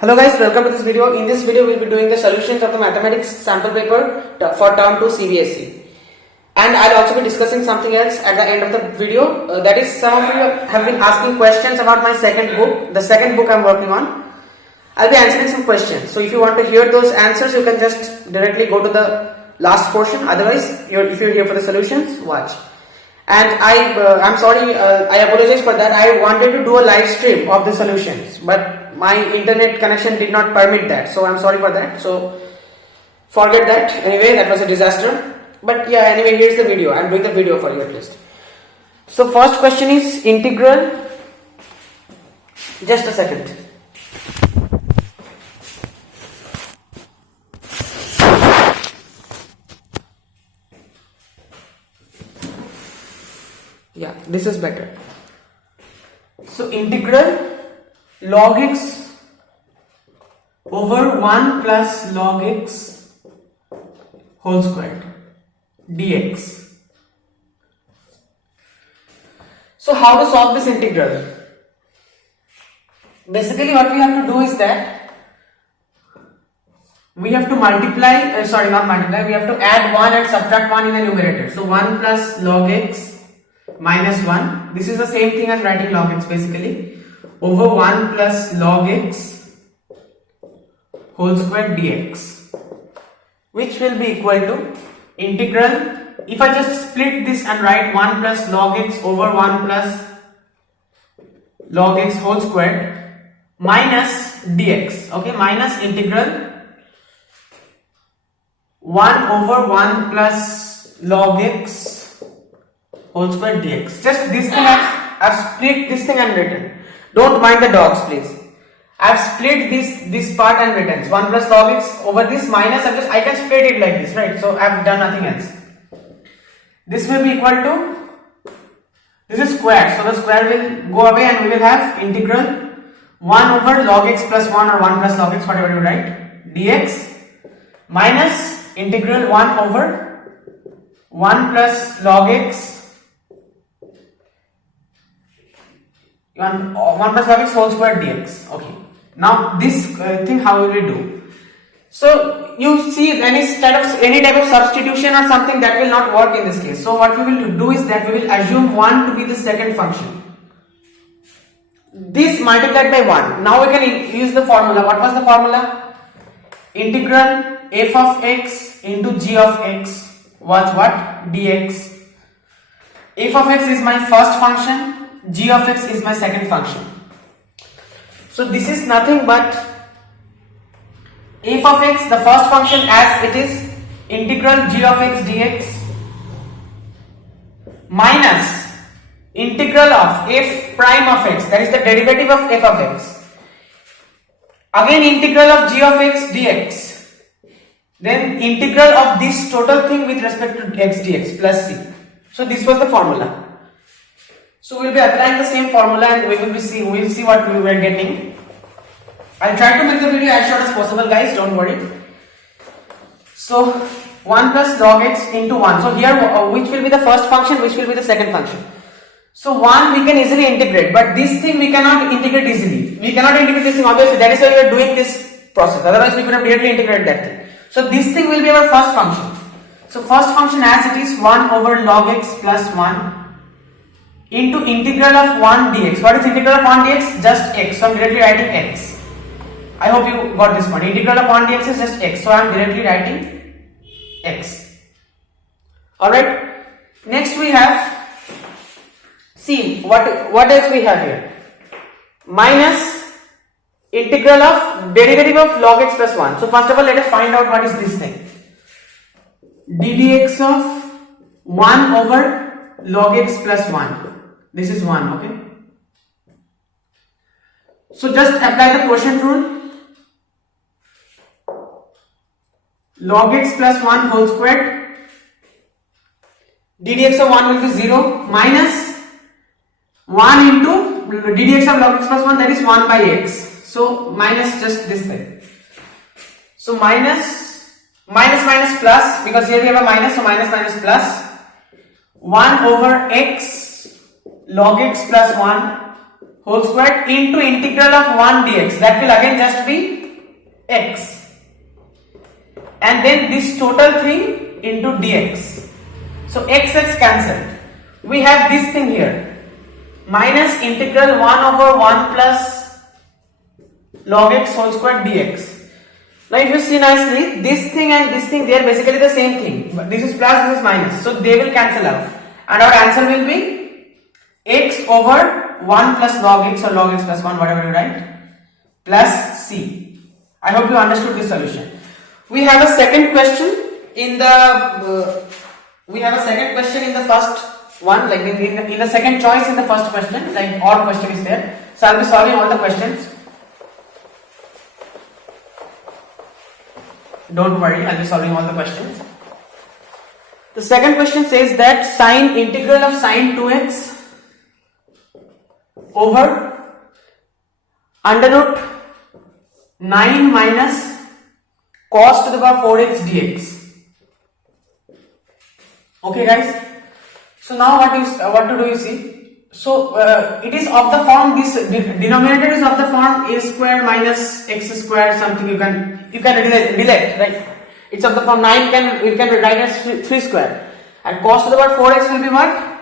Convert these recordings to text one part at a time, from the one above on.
Hello guys, welcome to this video. In this video, we'll be doing the solutions of the mathematics sample paper for term 2 CBSE. And I'll also be discussing something else at the end of the video. That is, some of you have been asking questions about my second book, the second book I'm working on. I'll be answering some questions. So if you want to hear those answers, you can just directly go to the last portion. Otherwise, if you're here for the solutions, watch. And I'm sorry, I apologize for that. I wanted to do a live stream of the solutions, but my internet connection did not permit that. So I'm sorry for that. So forget that. Anyway, that was a disaster. But yeah, anyway, here's the video. I'm doing the video for you at least. So first question is integral. Just a second. Yeah, this is better. So integral log x over 1 plus log x whole squared dx. So how to solve this integral? Basically what we have to do is that we have to multiply, we have to add 1 and subtract 1 in the numerator. So 1 plus log x minus 1, this is the same thing as writing log x basically, over 1 plus log x whole square dx, which will be equal to integral, if I just split this and write 1 plus log x over 1 plus log x whole square minus dx, okay, minus integral 1 over 1 plus log x whole square dx. Just this thing I've split this thing and written. Don't mind the dogs, please. I've split this part and written 1 plus log x over this minus, I can split it like this, right? So I've done nothing else. This will be equal to, this is square, so the square will go away and we will have integral 1 over log x plus 1 or 1 plus log x, whatever you write, dx minus integral 1 over 1 plus log x 1 plus log x whole square dx. Okay. Now this thing how will we do? So you see any type of substitution or something that will not work in this case. So what we will do is that we will assume 1 to be the second function. This multiplied by 1. Now we can use the formula. What was the formula? Integral f of x into g of x was what? Dx. F of x is my first function. G of x is my second function. So this is nothing but f of x, the first function as it is, integral g of x dx minus integral of f prime of x, that is the derivative of f of x, again integral of g of x dx, then integral of this total thing with respect to x dx plus c. So this was the formula. So we will be applying the same formula and we will see what we were getting. I'll try to make the video as short as possible, guys, don't worry. So 1 plus log x into 1. So here which will be the first function, which will be the second function. So 1 we can easily integrate, but this thing we cannot integrate easily. We cannot integrate this thing, obviously, that is why we are doing this process. Otherwise we could have directly integrated that thing. So this thing will be our first function. So first function as it is 1 over log x plus 1 into integral of 1 dx. What is integral of 1 dx? Just x. So I am directly writing x. I hope you got this point. Integral of 1 dx is just x. So I am directly writing x. Alright. Next we have, see what else we have here? Minus integral of derivative of log x plus 1. So first of all let us find out what is this thing. ddx of 1 over log x plus 1. This is 1, okay? So just apply the quotient rule. Log x plus 1 whole squared. ddx of 1 will be 0 minus 1 into ddx of log x plus 1, that is 1 by x. So minus just this thing. So minus plus, because here we have a minus, so minus plus 1 over x log x plus 1 whole square into integral of 1 dx, that will again just be x, and then this total thing into dx. So x cancelled. We have this thing here, minus integral 1 over 1 plus log x whole square dx. Now if you see nicely, this thing and this thing, they are basically the same thing, but this is plus, this is minus, so they will cancel out, and our answer will be x over 1 plus log x or log x plus 1, whatever you write, plus c. I hope you understood this solution. We have a second question in the first one, like in the second choice in the first question, like odd question is there. So I'll be solving all the questions. Don't worry, I'll be solving all the questions. The second question says that sine integral of sine 2x over under root 9 minus cos to the power 4x dx. Okay guys, so now what to do you see? So it is of the form, this denominator is of the form a square minus x square something, you can delete, right? It's of the form 9, we can write as 3 square, and cos to the power 4x will be what?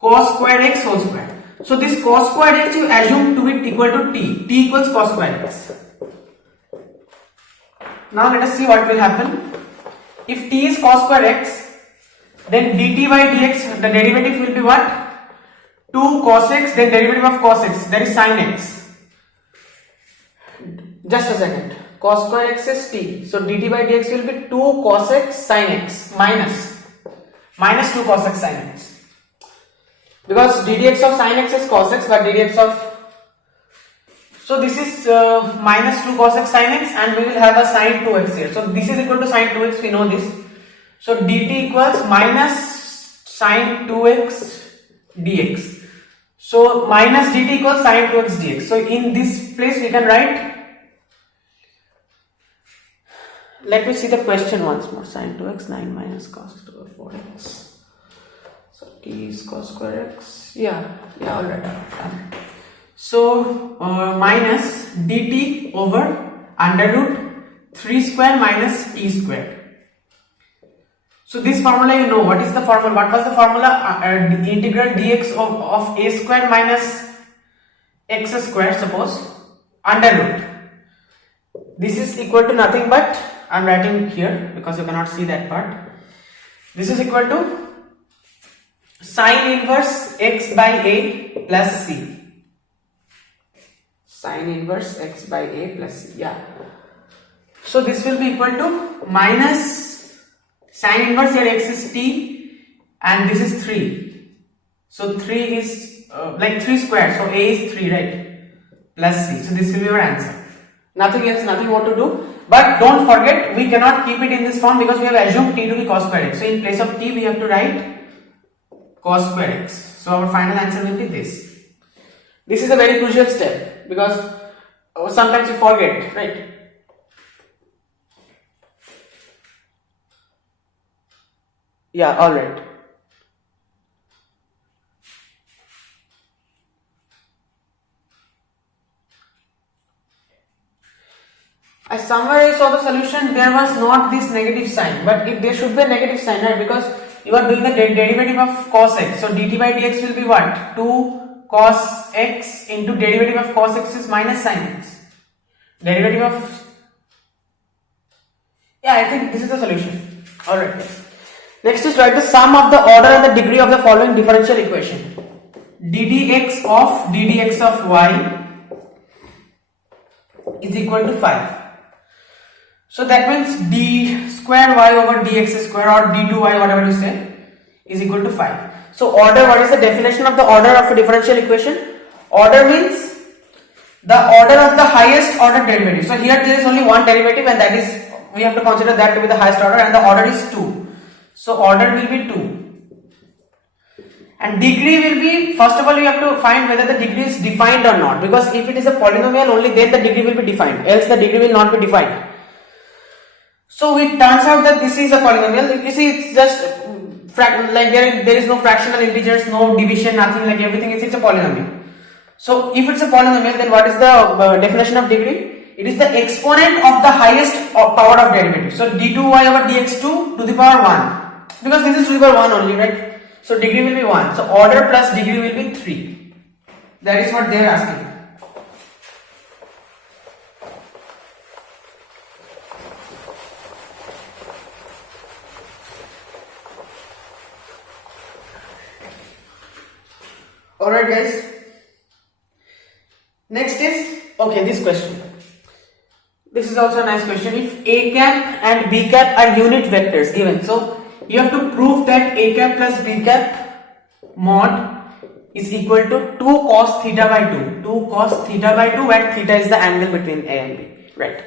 Cos square x whole square. So this cos square x you assume to be equal to t equals cos square x. Now let us see what will happen. If t is cos square x, then dt by dx, the derivative will be what? 2 cos x, then derivative of cos x, that is sin x. Just a second. Cos square x is t, so dt by dx will be 2 cos x sin x minus 2 cos x sin x, because ddx of sin x is cos x, but ddx of, so this is minus 2 cos x sin x, and we will have a sin 2x here. So this is equal to sin 2x, we know this. So dt equals minus sin 2x dx. So minus dt equals sin 2x dx. So in this place we can write, let me see the question once more. Sin 2x, 9 minus cos to the power 4x. So t is cos square x. Yeah, alright. So minus dt over under root 3 square minus t square. So this formula you know. What is the formula? What was the formula? The integral dx of a square minus x square, suppose, under root. This is equal to nothing but, I am writing here because you cannot see that part. This is equal to sine inverse x by a plus c. Sine inverse x by a plus c. Yeah. So this will be equal to minus sine inverse, here x is t and this is 3. So 3 is like 3 squared, so a is 3, right? Plus c. So this will be your answer. Nothing else, nothing more to do. But don't forget, we cannot keep it in this form because we have assumed t to be cos square x. So in place of t, we have to write cos square x. So our final answer will be this. This is a very crucial step because sometimes you forget, right? Yeah, alright. As somewhere I saw the solution, there was not this negative sign, but there should be a negative sign, right? Because you are doing the derivative of cos x. So dt by dx will be what? 2 cos x into derivative of cos x is minus sin x. Derivative of, yeah, I think this is the solution. Alright. Next is write the sum of the order and the degree of the following differential equation. ddx of y is equal to 5. So that means d square y over dx square or d2y, whatever you say, is equal to 5. So order, what is the definition of the order of a differential equation? Order means the order of the highest order derivative. So here there is only one derivative, and that is, we have to consider that to be the highest order, and the order is 2. So order will be 2. And degree will be, first of all you have to find whether the degree is defined or not, because if it is a polynomial only then the degree will be defined, else the degree will not be defined. So it turns out that this is a polynomial. If you see, it's just like there is no fractional integers, no division, nothing, like everything is, it's a polynomial. So if it's a polynomial, then what is the definition of degree? It is the exponent of the highest power of derivative. So d2y over dx2 to the power 1, because this is to the power 1 only, right? So degree will be 1. So order plus degree will be 3. That is what they are asking. Alright guys, next is, okay, this question. This is also a nice question. If a cap and b cap are unit vectors given, so you have to prove that a cap plus b cap mod is equal to 2 cos theta by 2. 2 cos theta by 2, and theta is the angle between a and b, right?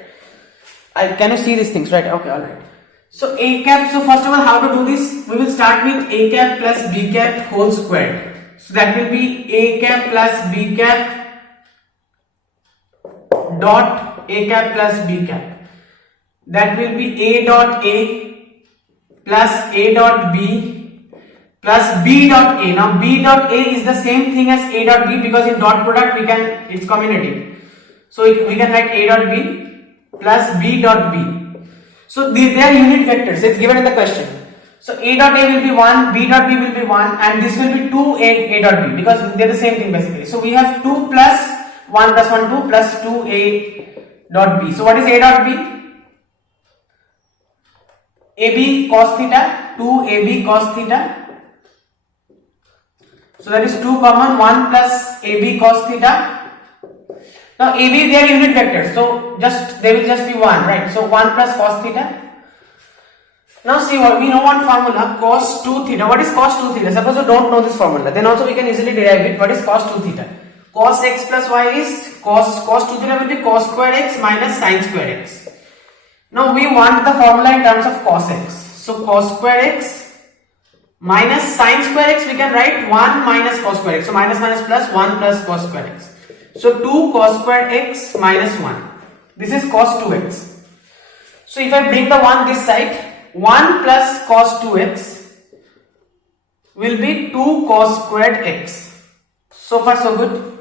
Can you see these things, right? Okay, alright. So a cap, so first of all, how to do this? We will start with a cap plus b cap whole squared. So that will be a cap plus b cap dot a cap plus b cap. That will be a dot a plus a dot b plus b dot a. Now b dot a is the same thing as a dot b, because in dot product it's commutative. So we can write a dot b plus b dot b. So they are unit vectors. It's given in the question. So a dot a will be 1, b dot b will be 1, and this will be 2 a dot b, because they are the same thing basically. So we have 2 plus 1 plus 1 2 plus 2 a dot b. So what is a dot b? ab cos theta, 2 ab cos theta. So that is 2 common, 1 plus ab cos theta. Now ab, they are unit vectors, so they will just be 1, right? So 1 plus cos theta. Now see what we know, one formula, cos 2 theta. What is cos 2 theta? Suppose you don't know this formula, then also we can easily derive it. What is cos 2 theta? Cos x plus y is cos 2 theta will be cos square x minus sin square x. Now we want the formula in terms of cos x. So cos square x minus sin square x, we can write 1 minus cos square x. So minus minus plus 1 plus cos square x. So 2 cos square x minus 1. This is cos 2x. So if I bring the 1 this side, 1 plus cos 2x will be 2 cos squared x. So far so good.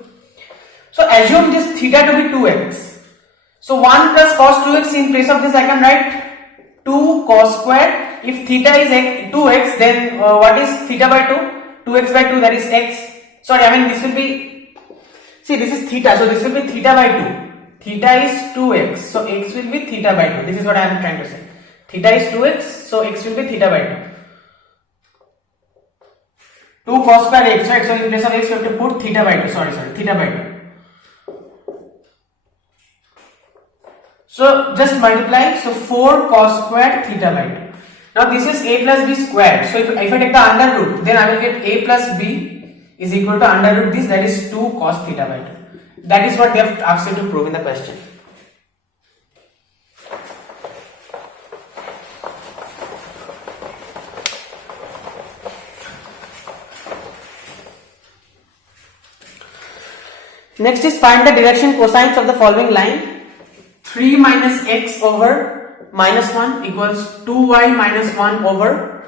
So assume this theta to be 2x. So 1 plus cos 2x, in place of this I can write 2 cos squared. If theta is 2x, then what is theta by 2? 2x by 2, that is x. Sorry, I mean this will be, see this is theta, so this will be theta by 2. Theta is 2x, so x will be theta by 2. This is what I am trying to say. Theta is 2x, so x will be theta by 2. 2 cos square x, right? So in place of x, we have to put theta by 2. Sorry, theta by 2. So just multiply. So 4 cos squared theta by 2. Now this is a plus b squared. So if I take the under root, then I will get a plus b is equal to under root this, that is 2 cos theta by 2. That is what they have asked you to prove in the question. Next is find the direction cosines of the following line. 3 minus x over minus 1 equals 2y minus 1 over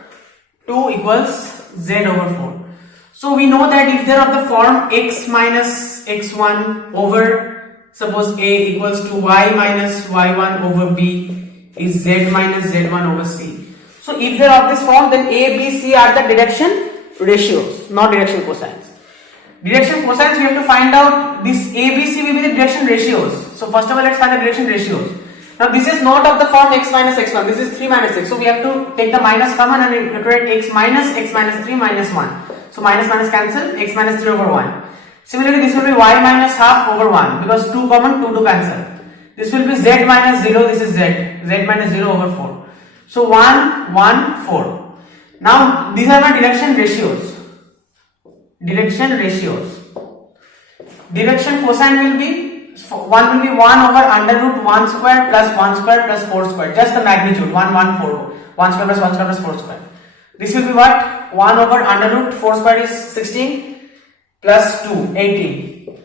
2 equals z over 4. So we know that if they are of the form x minus x1 over, suppose a equals to y minus y1 over b is z minus z1 over c. So if they are of this form, then a, b, c are the direction ratios, not direction cosines. Direction cosines, we have to find out this a, b, c will be the direction ratios. So first of all, let's find the direction ratios. Now this is not of the form x minus x1, this is 3 minus x. So we have to take the minus common and integrate x minus 3 minus 1. So minus minus cancel, x minus 3 over 1. Similarly, this will be y minus half over 1, because 2 common, 2 to cancel. This will be z minus 0, this is z minus 0 over 4. So 1, 1, 4. Now these are my direction ratios. Direction ratios. Direction cosine will be 1 will be 1 over under root 1 square plus 1 square plus 4 square. Just the magnitude 1, 1, 4. 1 square plus 1 square plus 4 square. This will be what? 1 over under root 4 square is 16 plus 2, 18.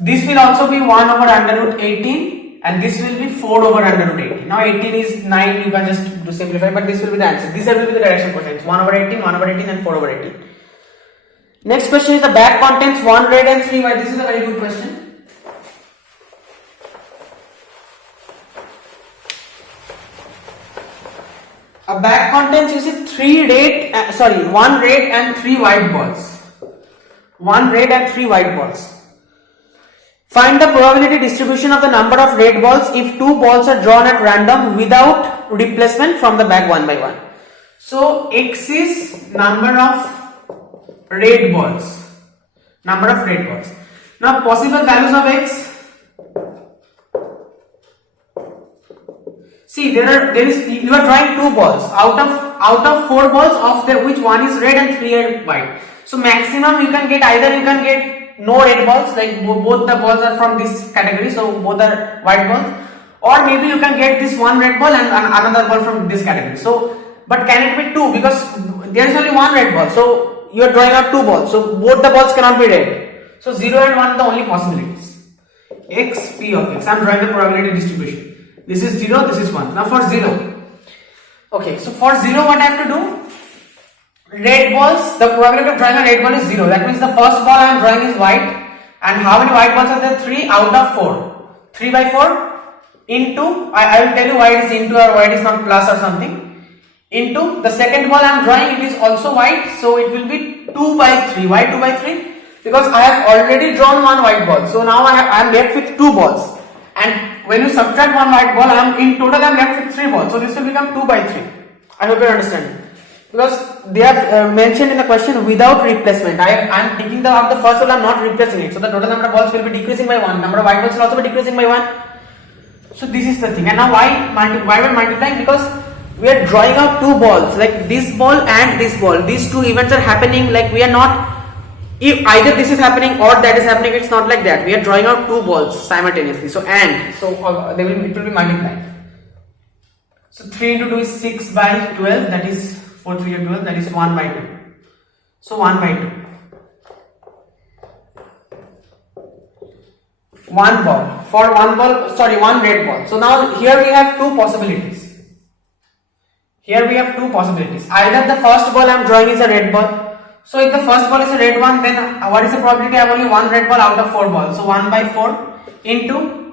This will also be 1 over under root 18, and this will be 4 over under root 18. Now 18 is 9, you can just do simplify, but this will be the answer. These will be the direction cosines. 1 over 18, 1 over 18 and 4 over 18. Next question is the bag contains 1 red and 3 white. This is a very good question. A bag contains, you see, 1 red and 3 white balls. 1 red and 3 white balls. Find the probability distribution of the number of red balls if 2 balls are drawn at random without replacement from the bag one by one. So X is number of red balls. Number of red balls. Now possible values of X. See, you are drawing 2 balls out of 4 balls, of which one is red and 3 are white. So maximum you can get, either you can get no red balls, like both the balls are from this category, so both are white balls, or maybe you can get this one red ball and another ball from this category. So, but can it be 2? Because there is only one red ball, so you are drawing out 2 balls, so both the balls cannot be red. So 0 and 1 are the only possibilities. X, P of X. I am drawing the probability distribution. This is 0, this is 1. Now for 0, okay, so for 0 what I have to do? Red balls, the probability of drawing a red ball is 0. That means the first ball I am drawing is white. And how many white balls are there? 3 out of 4. 3 by 4 into, I will tell you why it is into or why it is not plus or something. Into the second ball I am drawing, it is also white. So it will be 2 by 3. Why 2 by 3? Because I have already drawn one white ball. So now I am left with 2 balls. And when you subtract one white ball, in total I am left with 3 balls. So this will become 2 by 3. I hope you understand. Because they have mentioned in the question without replacement. I am taking the first ball, I am not replacing it. So the total number of balls will be decreasing by 1. Number of white balls will also be decreasing by 1. So this is the thing. And now why we're multiplying? Because we are drawing out 2 balls, like this ball and this ball. These 2 events are happening, like we are not, if either this is happening or that is happening, it's not like that. We are drawing out 2 balls simultaneously. So it will be multiplied. So 3 into 2 is 6 by 12, that is 4, 3 and 12, that is 1 by 2. So 1 by 2. 1 ball. For 1 red ball. So now here we have 2 possibilities. Either the first ball I am drawing is a red ball. So if the first ball is a red one, then what is the probability? I have only 1 red ball out of 4 balls. So 1 by 4 into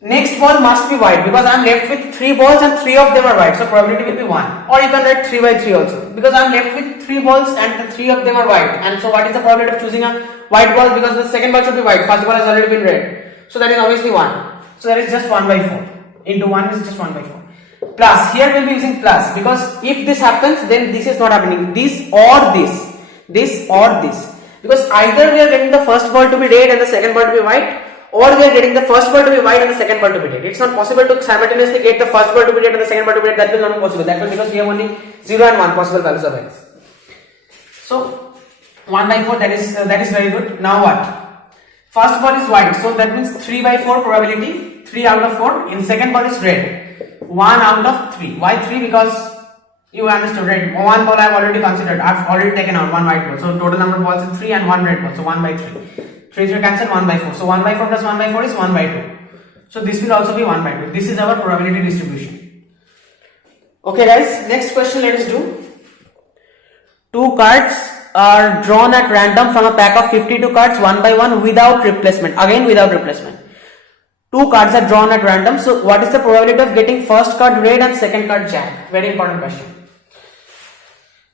next ball must be white, because I am left with 3 balls and 3 of them are white. So probability will be 1. Or you can write 3 by 3 also, because I am left with 3 balls and the 3 of them are white. And so what is the probability of choosing a white ball? Because the second ball should be white, first ball has already been red. So that is obviously 1. So that is just 1 by 4. Into 1 is just 1 by 4. Plus, here we will be using plus, because if this happens, then this is not happening. This or this. This or this. Because either we are getting the first ball to be red and the second ball to be white, or we are getting the first ball to be white and the second ball to be red. It's not possible to simultaneously get the first ball to be red and the second ball to be red. That will not be possible. That will, because we have only 0 and 1 possible values of X. So 1 by 4, that is very good. Now what? First ball is white, so that means 3 by 4 probability, 3 out of 4. In second ball is red, 1 out of 3. Why 3? Because you understood, right? 1 ball I have already considered. I have already taken out 1 white ball. So total number of balls is 3 and 1 red ball. So 1 by 3. 3 cancel, 1 by 4. So 1 by 4 plus 1 by 4 is 1 by 2. So this will also be 1 by 2. This is our probability distribution. Okay guys, next question let us do. 2 cards are drawn at random from a pack of 52 cards, 1 by 1, without replacement. Again without replacement. 2 cards are drawn at random. So what is the probability of getting first card red and second card jack? Very important question.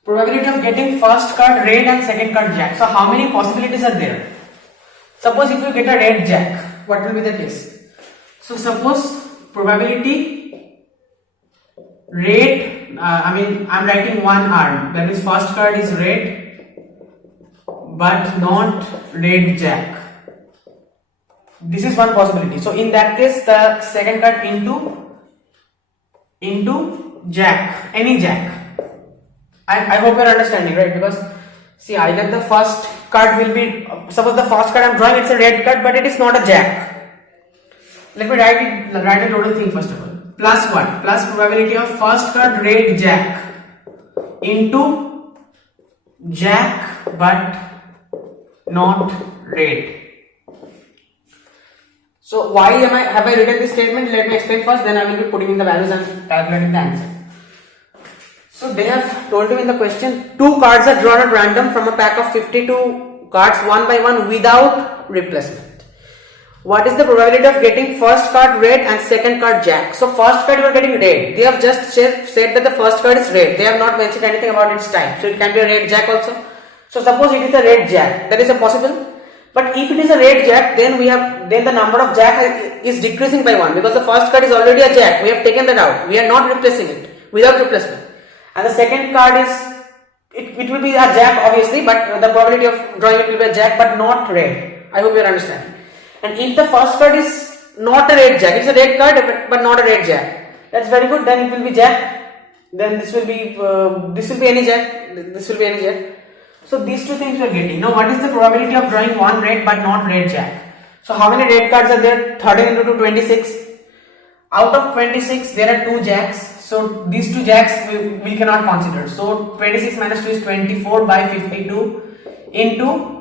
Probability of getting first card red and second card jack. So how many possibilities are there? Suppose if you get a red jack, what will be the case? So suppose probability red, I am writing one arm, that is first card is red but not red jack. This is one possibility. So in that case the second card into jack, any jack. I hope you are understanding, right? Because see, either the first card will be, suppose the first card I am drawing, it's a red card but it is not a jack. Let me write the total thing first of all. Plus what? Plus probability of first card red jack into jack but not red. So why have I written this statement? Let me explain first, then I will be putting in the values and calculating the answer. So they have told you in the question, 2 cards are drawn at random from a pack of 52 cards one by one without replacement. What is the probability of getting first card red and second card jack? So first card you are getting red. They have just said that the first card is red. They have not mentioned anything about its type. So it can be a red jack also. So suppose it is a red jack. That is a possible. But if it is a red jack, then the number of jack is decreasing by 1 because the first card is already a jack. We have taken that out. We are not replacing it without replacement. And the second card is, it will be a jack obviously, but the probability of drawing it will be a jack but not red. I hope you are understanding. And if the first card is not a red jack, it's a red card but not a red jack, that's very good. Then it will be jack. Then this will be any jack. This will be any jack. So these two things we are getting. Now what is the probability of drawing one red but not red jack? So how many red cards are there? 13 into 2, 26. Out of 26 there are 2 jacks. So these 2 jacks we cannot consider. So 26 minus 2 is 24 by 52 into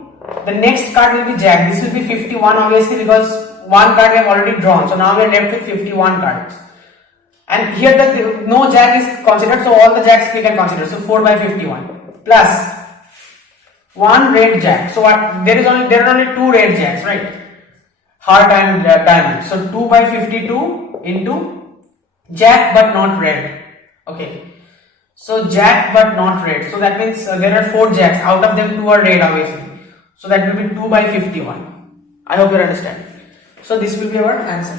the next card will be jack. This will be 51 obviously because one card we have already drawn. So now we are left with 51 cards. And here no jack is considered, so all the jacks we can consider. So 4 by 51 plus 1 red jack. So what? There are only 2 red jacks, right? Heart and diamond. So 2 by 52 into jack but not red. Okay. So jack but not red. So that means there are 4 jacks. Out of them 2 are red obviously. So that will be 2 by 51. I hope you understand. So this will be our answer.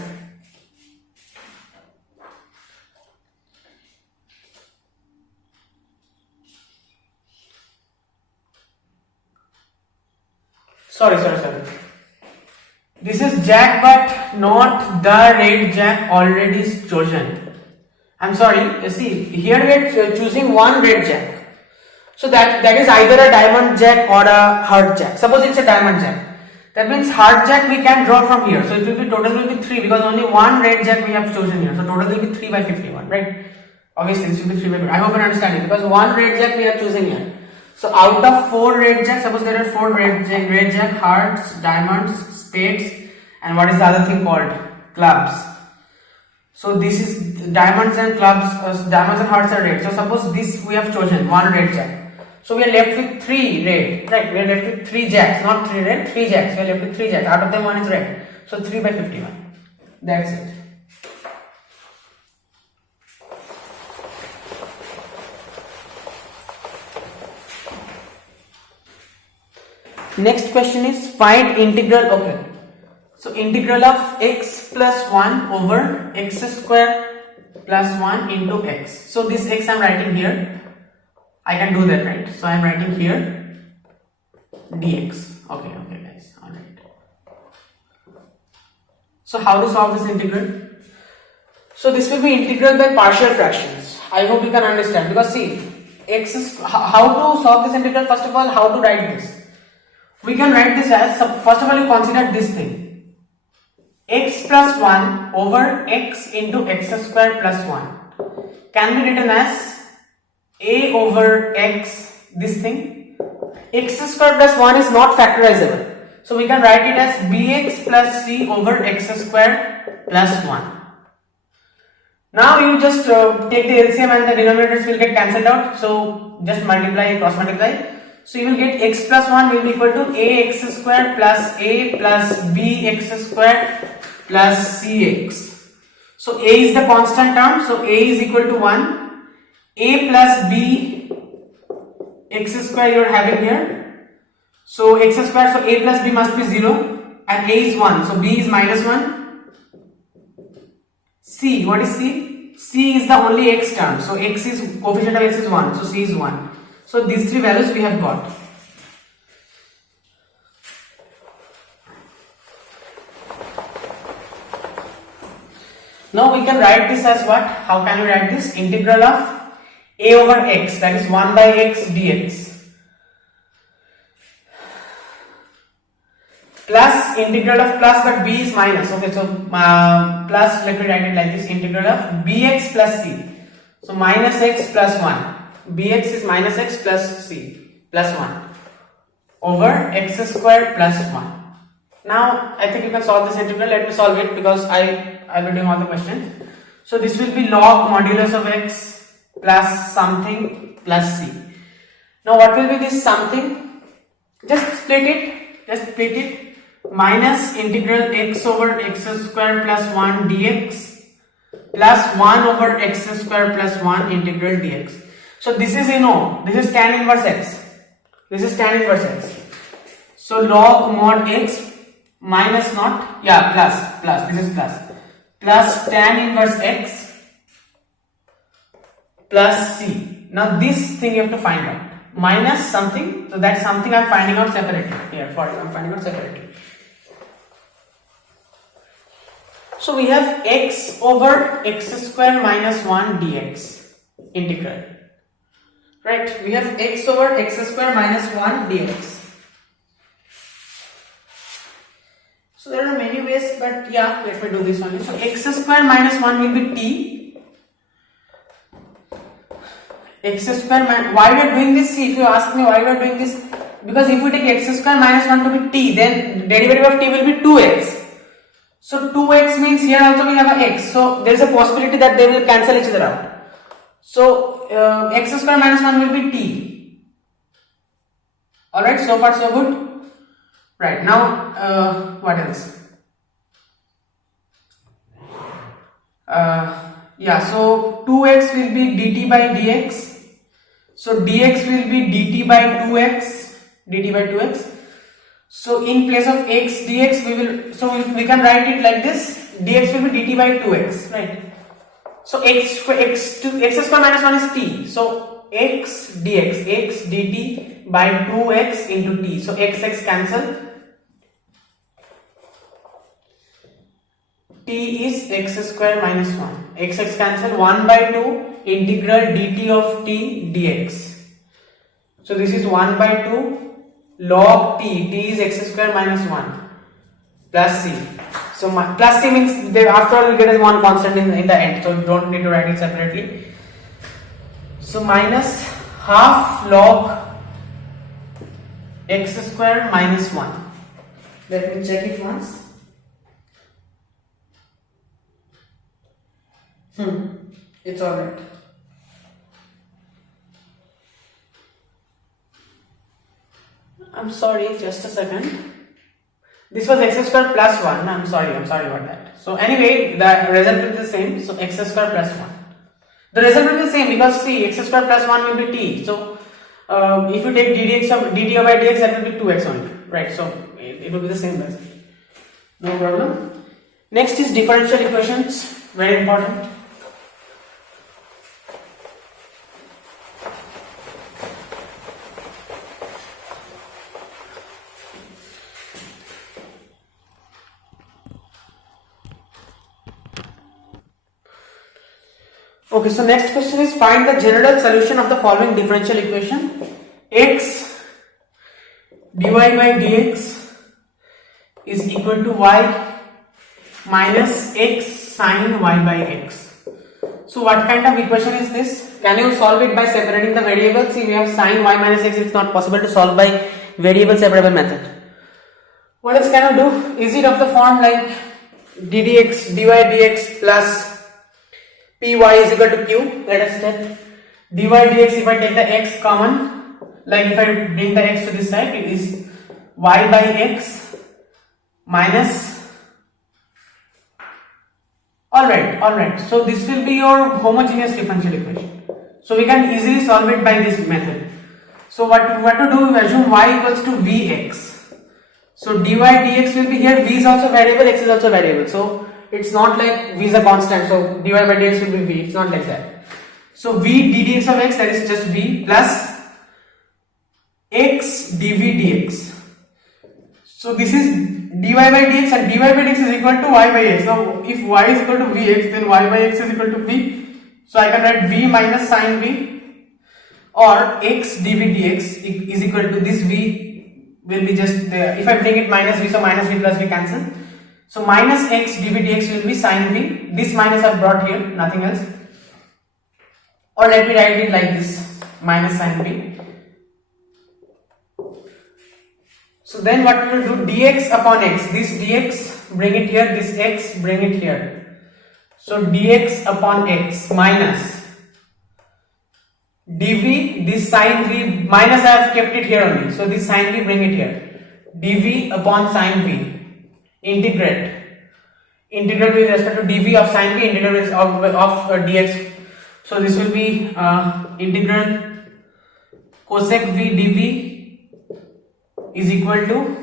Sorry. This is jack but not the red jack already chosen. I'm sorry, you see here we are choosing one red jack. So that is either a diamond jack or a heart jack. Suppose it's a diamond jack. That means heart jack we can draw from here. So it will be total will be 3 because only one red jack we have chosen here. So total will be 3 by 51, right? Obviously this will be 3 by 51. I hope you understand it because one red jack we are choosing here. So out of 4 red jacks, suppose there are 4 red jack, hearts, diamonds, spades, and what is the other thing called? Clubs. So this is diamonds and clubs, diamonds and hearts are red. So suppose this we have chosen one red jack. So we are left with 3 red, right? We are left with 3 jacks, not 3 red, 3 jacks. We are left with 3 jacks. Out of them one is red. So 3 by 51. That's it. Next question is find integral. Okay. So integral of x plus 1 over x square plus 1 into x. So this x I am writing here. I can do that, right? So I am writing here dx. Okay guys, alright. So how to solve this integral? So this will be integral by partial fractions. I hope you can understand because see, x is how to solve this integral. First of all, how to write this? We can write this as, first of all you consider this thing, x plus 1 over x into x square plus 1 can be written as a over x, this thing. X square plus 1 is not factorizable, so we can write it as bx plus c over x square plus 1. Now you just take the LCM and the denominators will get cancelled out, so just multiply, cross multiply. So you will get x plus 1 will be equal to ax square plus a plus bx square plus cx. So a is the constant term, so a is equal to 1. A plus b x square you are having here. So x square, so a plus b must be 0 and a is 1. So b is minus 1. C, what is c? C is the only x term. So x is, coefficient of x is 1. So c is 1. So these 3 values we have got. Now we can write this as what? How can we write this? Integral of a over x, that is 1 by x dx, plus integral of plus, but b is minus. Okay, so plus, let me write it like this, integral of bx plus c. So minus x plus 1. Bx is minus x plus c plus 1 over x square plus 1. Now I think you can solve this integral. Let me solve it because I will be doing all the questions. So this will be log modulus of x plus something plus c. Now what will be this something? Just split it. Minus integral x over x square plus 1 dx plus 1 over x square plus 1 integral dx. So this is, this is tan inverse x. This is tan inverse x. So log mod x minus not, plus, this is plus tan inverse x plus c. Now this thing you have to find out. Minus something, so that something I'm finding out separately. Here, I'm finding out separately. So we have x over x square minus 1 dx integral. Right? We have x over x square minus 1 dx. So there are many ways, but yeah, let me do this one. So x square minus 1 will be t. X square minus, why we are doing this? See, if you ask me why we are doing this, because if we take x square minus 1 to be t, then derivative of t will be 2x. So 2x means here also we have a x. So there is a possibility that they will cancel each other out. So x square minus 1 will be t. Alright, so far so good. Right, now what else? So 2x will be dt by dx. So dx will be dt by 2x. So in place of x dx we can write it like this. Dx will be dt by 2x, right? So x square minus 1 is t. So x dt by 2x into t. So x cancel. T is x square minus 1. X cancel, 1 by 2 integral dt of t dx. So this is 1 by 2 log t is x square minus 1 plus c. So plus c means after all we get as one constant in the end, so you don't need to write it separately. So minus half log x square minus 1. Let me check it once. It's alright. I'm sorry, just a second. This was x square plus 1. I'm sorry about that. So anyway, the result will be the same. So x square plus 1. The result will be the same because see, x square plus 1 will be t. So if you take dt by dx, that will be 2x only. Right? So it will be the same result. No problem. Next is differential equations. Very important. Okay, so next question is find the general solution of the following differential equation. X dy by dx is equal to y minus x sin y by x. So what kind of equation is this? Can you solve it by separating the variables? See, we have sin y minus x. It's not possible to solve by variable separable method. What else can you do? Is it of the form like ddx dy dx plus py is equal to q? Let us take dy dx. If I take the x common, like if I bring the x to this side, it is y by x minus. Alright. So this will be your homogeneous differential equation. So we can easily solve it by this method. So what to do? We assume y equals to vx. So dy dx will be here. V is also variable, x is also variable. So it's not like v is a constant, so dy by dx will be v. It's not like that. So v ddx of x, that is just v, plus x dv dx. So this is dy by dx, and dy by dx is equal to y by x. So if y is equal to vx, then y by x is equal to v. So I can write v minus sin v, or x dv dx is equal to this v will be just there. If I bring it minus v, so minus v plus v cancel. So minus x dv dx will be sin v. This minus I brought here, nothing else. Or let me write it like this, minus sin v. So then what we will do, dx upon x. This dx, bring it here. This x, bring it here. So dx upon x minus dv, this sine v minus, I have kept it here only, so this sine v, bring it here, dv upon sine v, integral with respect to dv of sine v, integral with of dx. So this will be integral cosec v dv is equal to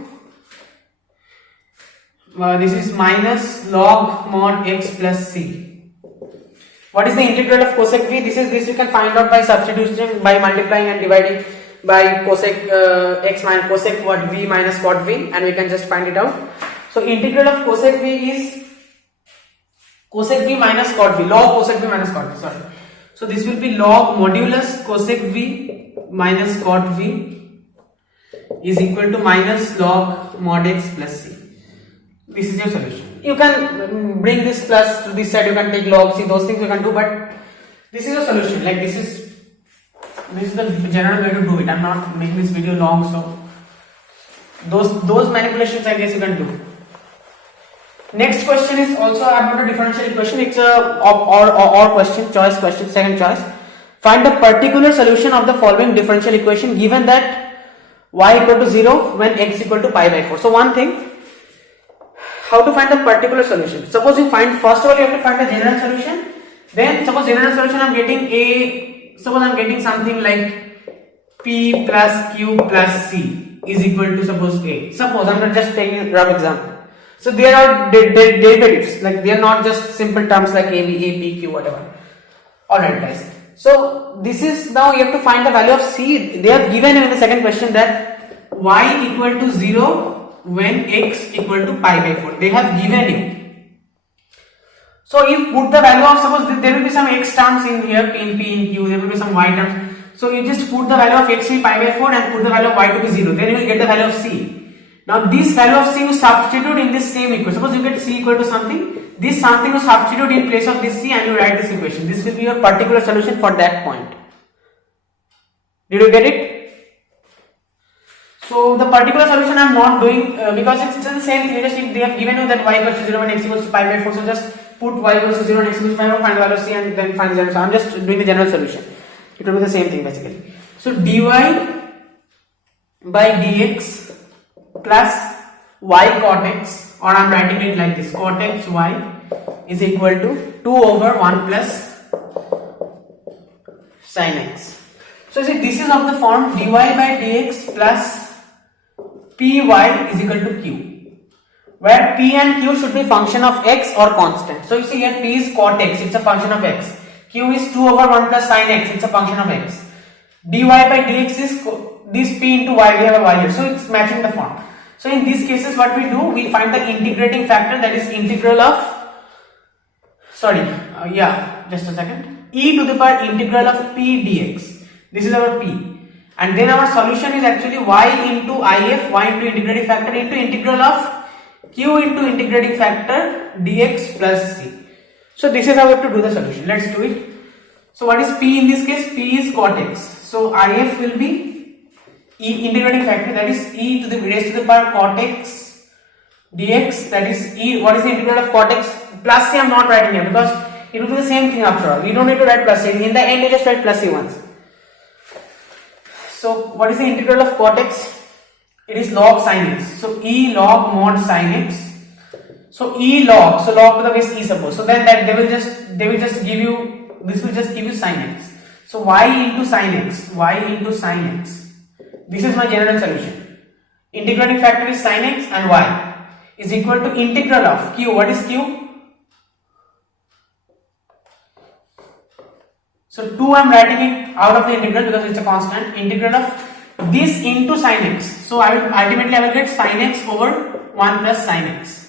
this is minus log mod x plus c. What is the integral of cosec v? This you can find out by substitution, by multiplying and dividing by cosec x minus cosec what v minus cot v, and we can just find it out. So integral of cosec v is cosec v minus cot v, log cosec v minus cot v, sorry. So this will be log modulus cosec v minus cot v is equal to minus log mod x plus c. This is your solution. You can bring this plus to this side, you can take log, see those things you can do, but this is your solution. Like this is the general way to do it. I'm not making this video long, so those manipulations I guess you can do. Next question is also about a differential equation. It's a or question, choice question, second choice. Find the particular solution of the following differential equation given that y equal to 0 when x equal to pi by 4. So one thing, how to find the particular solution. Suppose you find, first of all you have to find the general solution. Then suppose general solution I'm getting suppose I'm getting something like p plus q plus c is equal to suppose a. Suppose I'm just taking a rough example. So there are derivatives, like they are not just simple terms like a, b, a, p, q, whatever. Alright guys. So this is, now you have to find the value of c. They have given in the second question that y equal to 0 when x equal to pi by 4. They have given you. So if put the value of, suppose there will be some x terms in here, in p, in q, there will be some y terms. So you just put the value of x to be pi by 4 and put the value of y to be 0. Then you will get the value of c. Now this value of c you substitute in this same equation. Suppose you get c equal to something, this something you substitute in place of this c and you write this equation. This will be your particular solution for that point. Did you get it? So the particular solution I am not doing because it's the same thing. Just they have given you that y equals to 0 and x equals to pi by 4. So just put y equals to 0 and x equals to pi by 4, find the value of c and then find the general. So I am just doing the general solution. It will be the same thing basically. So dy by dx plus y cot x, or I am writing it like this, cot x y is equal to 2 over 1 plus sin x. So see, this is of the form dy by dx plus py is equal to q, where p and q should be function of x or constant. So you see here p is cot x, it's a function of x. Q is 2 over 1 plus sin x, it's a function of x. dy by dx is this p into y, we have a y here, so it's matching the form. So in these cases what we do, we find the integrating factor, that is integral of, just a second, e to the power integral of p dx. This is our p. And then our solution is actually y into if, y into integrating factor into integral of q into integrating factor dx plus c. So this is how we have to do the solution. Let's do it. So what is p in this case? P is cot x. So if will be integrating factor, that is e to the raised to the power cot x dx, that is e. What is the integral of cot x? Plus c I am not writing here because it will be the same thing after all. You don't need to write plus c. In the end you just write plus c once. So what is the integral of cot x? It is log sin x. So e log mod sin x. So e log, so log to the base e suppose. So then that they will just give you, this will just give you sin x. So y into sin x, y into sin x. This is my general solution. Integrating factor is sin x and y is equal to integral of q. What is q? So 2 I am writing it out of the integral because it's a constant. Integral of this into sin x. So I will ultimately get sin x over 1 plus sin x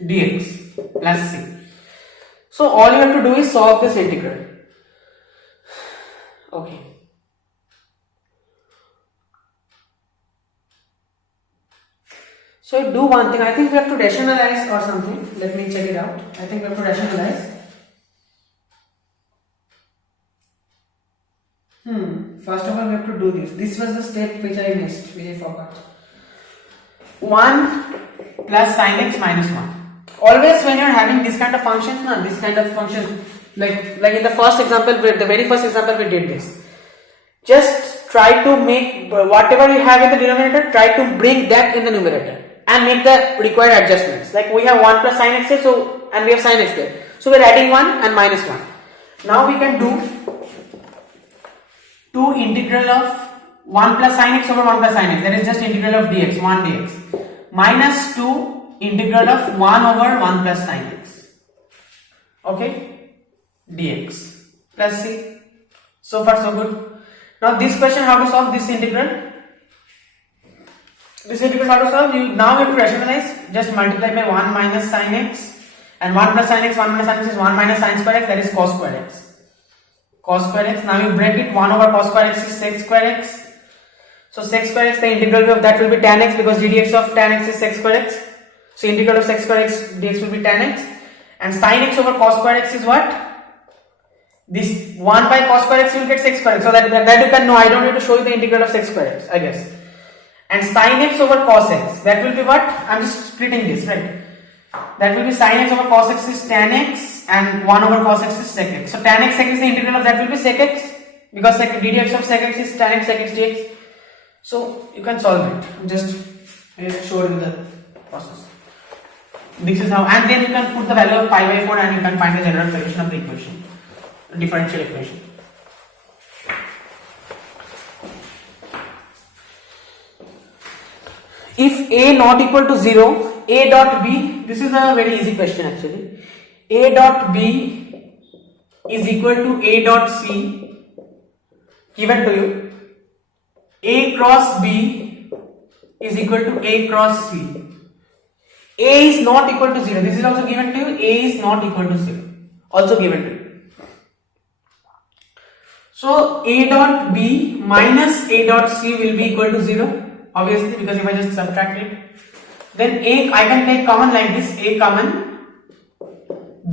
dx plus c. So all you have to do is solve this integral. Okay. So do one thing. I think we have to rationalize or something. Let me check it out. I think we have to rationalize. First of all, we have to do this. This was the step which I missed, which I forgot. 1 plus sin x minus 1. Always when you are having this kind of functions, like in the first example, the very first example we did this. Just try to make whatever you have in the denominator, try to bring that in the numerator and make the required adjustments. Like we have 1 plus sin x there, so and we have sin x there. So we are adding 1 and minus 1. Now we can do 2 integral of 1 plus sin x over 1 plus sin x, that is just integral of dx, 1 dx, minus 2 integral of 1 over 1 plus sin x, okay, dx, plus c. So far so good. Now this question, how to solve this integral? This integral how to solve? Now you have to rationalize. Just multiply by 1 minus sin x, and 1 plus sin x, 1 minus sin x is 1 minus sin square x, that is cos square x. Cos square x. Now you break it. 1 over cos square x is sec square x. So sec square x, the integral of that will be tan x, because ddx of tan x is sec square x. So integral of sec square x dx will be tan x. And sin x over cos square x is what? This 1 by cos square x will get sec square x. So that you can know. I don't need to show you the integral of sec square x, I guess. And sin x over cos x, that will be what? I'm just splitting this, right? That will be sin x over cos x is tan x, and 1 over cos x is sec x. So tan x sec x, the integral of that will be sec x, because ddx of sec x is tan x sec x dx. So you can solve it. Just show you the process. This is how, and then you can put the value of pi by 4 and you can find the general solution of the equation, differential equation. If a not equal to 0, a dot b, this is a very easy question actually. A dot b is equal to a dot c, given to you. A cross b is equal to a cross c. A is not equal to 0. This is also given to you. A is not equal to 0. Also given to you. So a dot b minus a dot c will be equal to 0. Obviously, because if I just subtract it, then I can take common like this, a common,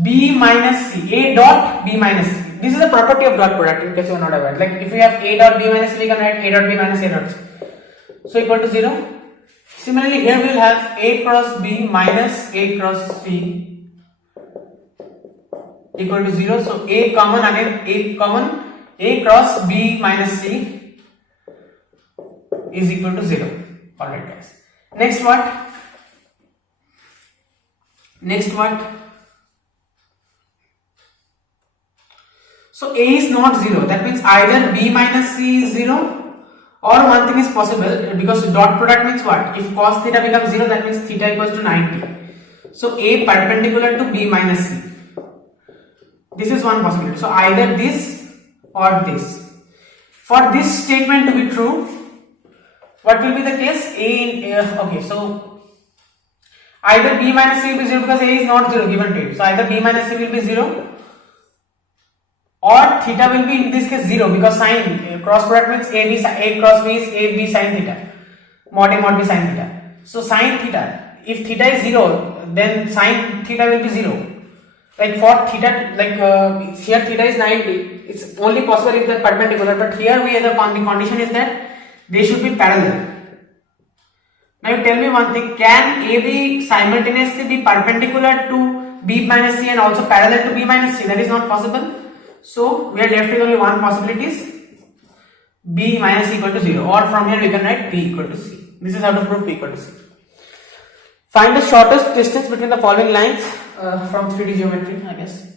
b minus c, a dot b minus c. This is a property of dot product, in case you are not aware. Like if we have a dot b minus c, we can write a dot b minus a dot c. So equal to 0. Similarly, here we will have a cross b minus a cross c equal to 0. So a common, again a common, a cross b minus c is equal to 0. Alright guys. Next what? So a is not 0. That means either b minus c is 0, or one thing is possible, because dot product means what? If cos theta becomes 0, that means theta equals to 90. So a perpendicular to b minus c. This is one possibility. So either this or this. For this statement to be true, what will be the case? Okay, so either b minus c will be 0, because a is not 0 given to you. So either b minus c will be 0, or theta will be in this case 0, because sine cross product means a cross b is a b sin theta, mod a mod b sin theta. So sin theta, if theta is 0, then sin theta will be 0. Like for theta, like here theta is 90, it's only possible if they are perpendicular, but here the condition is that they should be parallel. Now you tell me one thing, can AB simultaneously be perpendicular to B minus C and also parallel to B minus C? That is not possible. So we are left with only one possibility, is B minus C equal to 0, or from here we can write B equal to C. This is how to prove B equal to C. Find the shortest distance between the following lines from 3D geometry, I guess.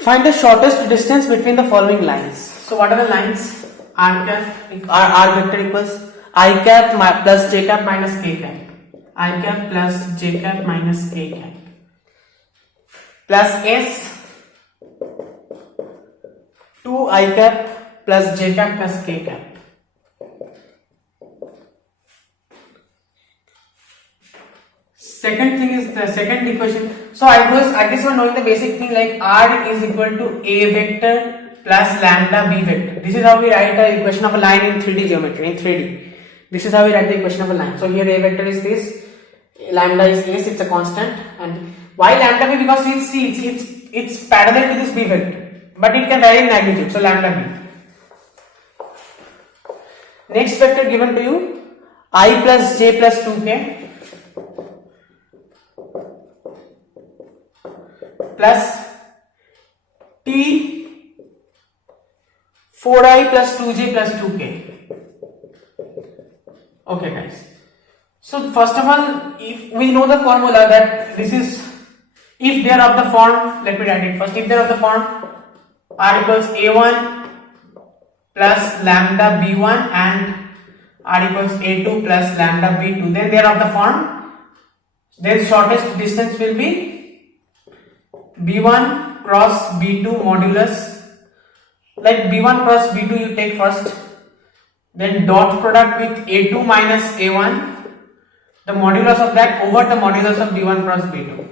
Find the shortest distance between the following lines. So what are the lines? R vector equals I cap plus j cap minus k cap. I cap plus j cap minus k cap. Plus S 2 I cap plus j cap plus k cap. Second thing is the second equation. So I guess we're knowing the basic thing, like R is equal to A vector plus lambda B vector. This is how we write the equation of a line in 3D geometry, in 3D. This is how we write the equation of a line. So here A vector is this, lambda is this, it's a constant. And why lambda B? Because we'll see it's parallel to this B vector. but it can vary in magnitude, so lambda b. Next vector given to you, I plus j plus 2k plus t 4i plus 2j plus 2k. Okay guys, so first of all, if we know the formula that this is, if they are of the form, let me write it first, if they are of the form r equals a1 plus lambda b1 and r equals a2 plus lambda b2, then they are of the form, then shortest distance will be b1 cross b2 modulus, like b1 cross b2 you take first, then dot product with a2 minus a1, the modulus of that over the modulus of b1 cross b2.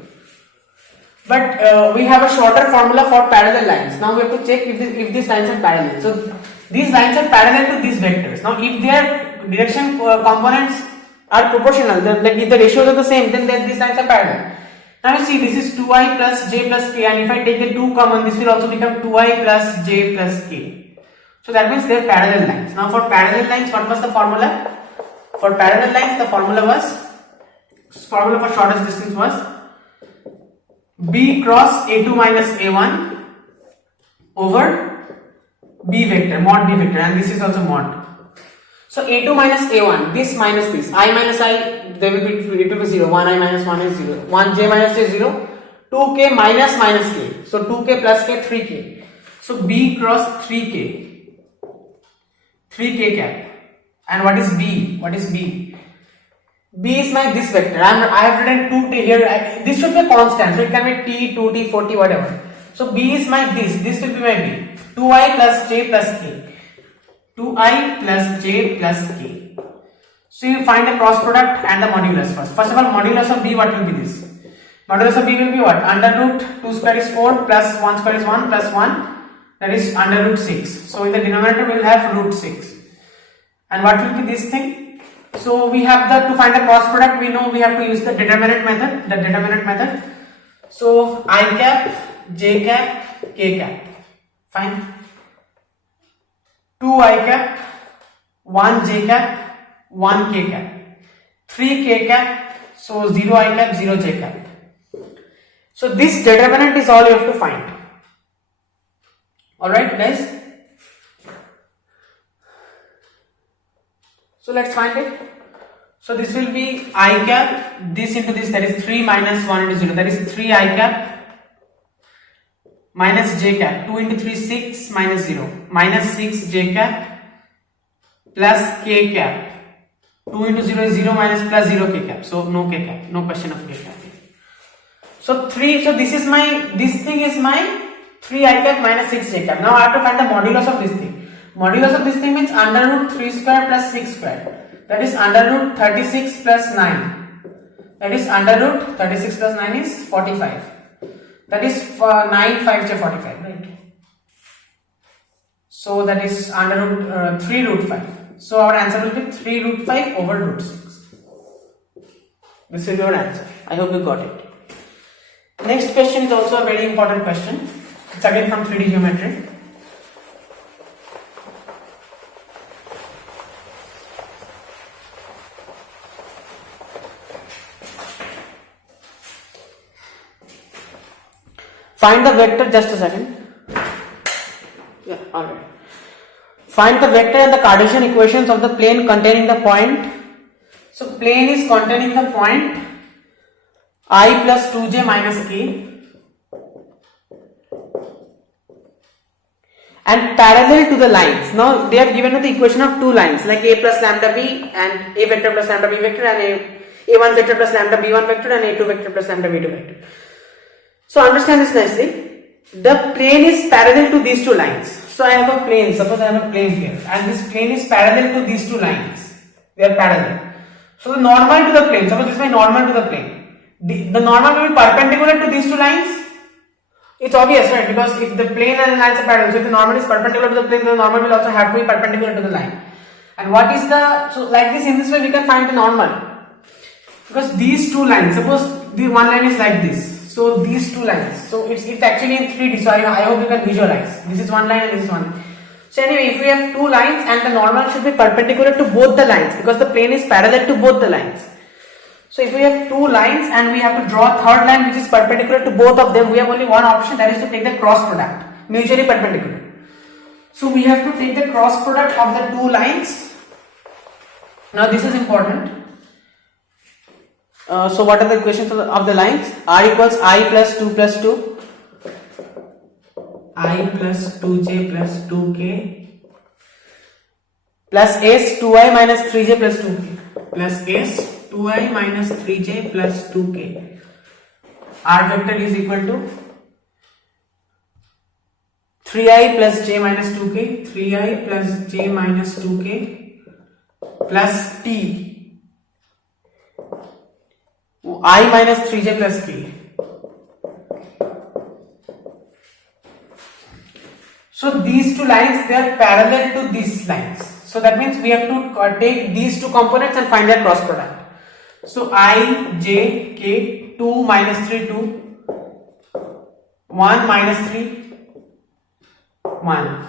But we have a shorter formula for parallel lines. Now we have to check if these lines are parallel. So these lines are parallel to these vectors. Now if their direction components are proportional, if the ratios are the same, then these lines are parallel. Now you see, this is 2i plus j plus k, and if I take the 2 common, this will also become 2i plus j plus k. So that means they are parallel lines. Now for parallel lines, what was the formula? For parallel lines, the formula for shortest distance was b cross a2 minus a1 over b vector, mod b vector, and this is also mod. So a2 minus a1, this minus this, I minus I, they will be, it will be 0, 1i minus 1 is 0, 1j minus j 0, 2k minus minus k, so 2k plus k, 3k. So b cross 3k cap. And what is b? What is b? B is my this vector. I have written 2t here. This should be a constant, so it can be t, 2t, 4t, whatever. So b is my this will be my b. 2i plus j plus k. 2i plus j plus k. So you find the cross product and the modulus first. First of all, modulus of b, what will be this? Modulus of b will be what? Under root 2 square is 4 plus 1 square is 1 plus 1, that is under root 6. So in the denominator we will have root 6. And what will be this thing? So we have to find the cross product, we know we have to use the determinant method. So I cap, j cap, k cap. Fine. 2 I cap, 1 j cap, 1 k cap, 3 k cap, so 0 I cap, 0 j cap. So this determinant is all you have to find. Alright guys. So let's find it. So this will be I cap, this into this, that is 3 minus 1 into 0, that is 3 I cap minus j cap, 2 into 3 6 minus 0, minus 6 j cap plus k cap, 2 into 0 is 0 minus plus 0 k cap, so no k cap, no question of k cap. So this thing is my 3 I cap minus 6 j cap. Now I have to find the modulus of this thing. Modulus of this thing means under root 3 square plus 6 square, that is under root 36 plus 9, that is under root 36 plus 9 is 45, that is 9 5 j 45, right? So that is under root 3 root 5. So our answer will be 3 root 5 over root 6. This is your answer. I hope you got it. Next question is also a very important question. It's again from 3D geometry. Find the vector, just a second. Yeah, alright. Find the vector and the Cartesian equations of the plane containing the point. So plane is containing the point I plus 2j minus k and parallel to the lines. Now they have given us the equation of two lines like a plus lambda b and a vector plus lambda b vector and a1 vector plus lambda b1 vector and a2 vector plus lambda b2 vector. So understand this nicely. The plane is parallel to these two lines. So I have a plane, suppose I have a plane here and this plane is parallel to these two lines. They are parallel. So the normal to the plane, suppose this is my normal to the plane. The normal will be perpendicular to these two lines. It's obvious, right? Because if the plane and the lines are parallel, so if the normal is perpendicular to the plane, the normal will also have to be perpendicular to the line. And what is so like this, in this way we can find the normal. Because these two lines, suppose the one line is like this. So these two lines. So it's actually in 3D. So I hope you can visualize. This is one line and this is one line. So anyway, if we have two lines and the normal should be perpendicular to both the lines because the plane is parallel to both the lines. So if we have two lines and we have to draw a third line which is perpendicular to both of them, we have only one option, that is to take the cross product, mutually perpendicular. So we have to take the cross product of the two lines. Now this is important. So what are the equations of the lines? R equals I plus 2 plus 2. I plus 2j plus 2k plus s 2i minus 3j plus 2k plus s 2i minus 3j plus 2k. R vector is equal to 3i plus j minus 2k, 3i plus j minus 2k plus t, I minus 3j plus k. So these two lines, they are parallel to these lines. So that means we have to take these two components and find their cross product. So I, j, k, 2 minus 3, 2, 1 minus 3, 1.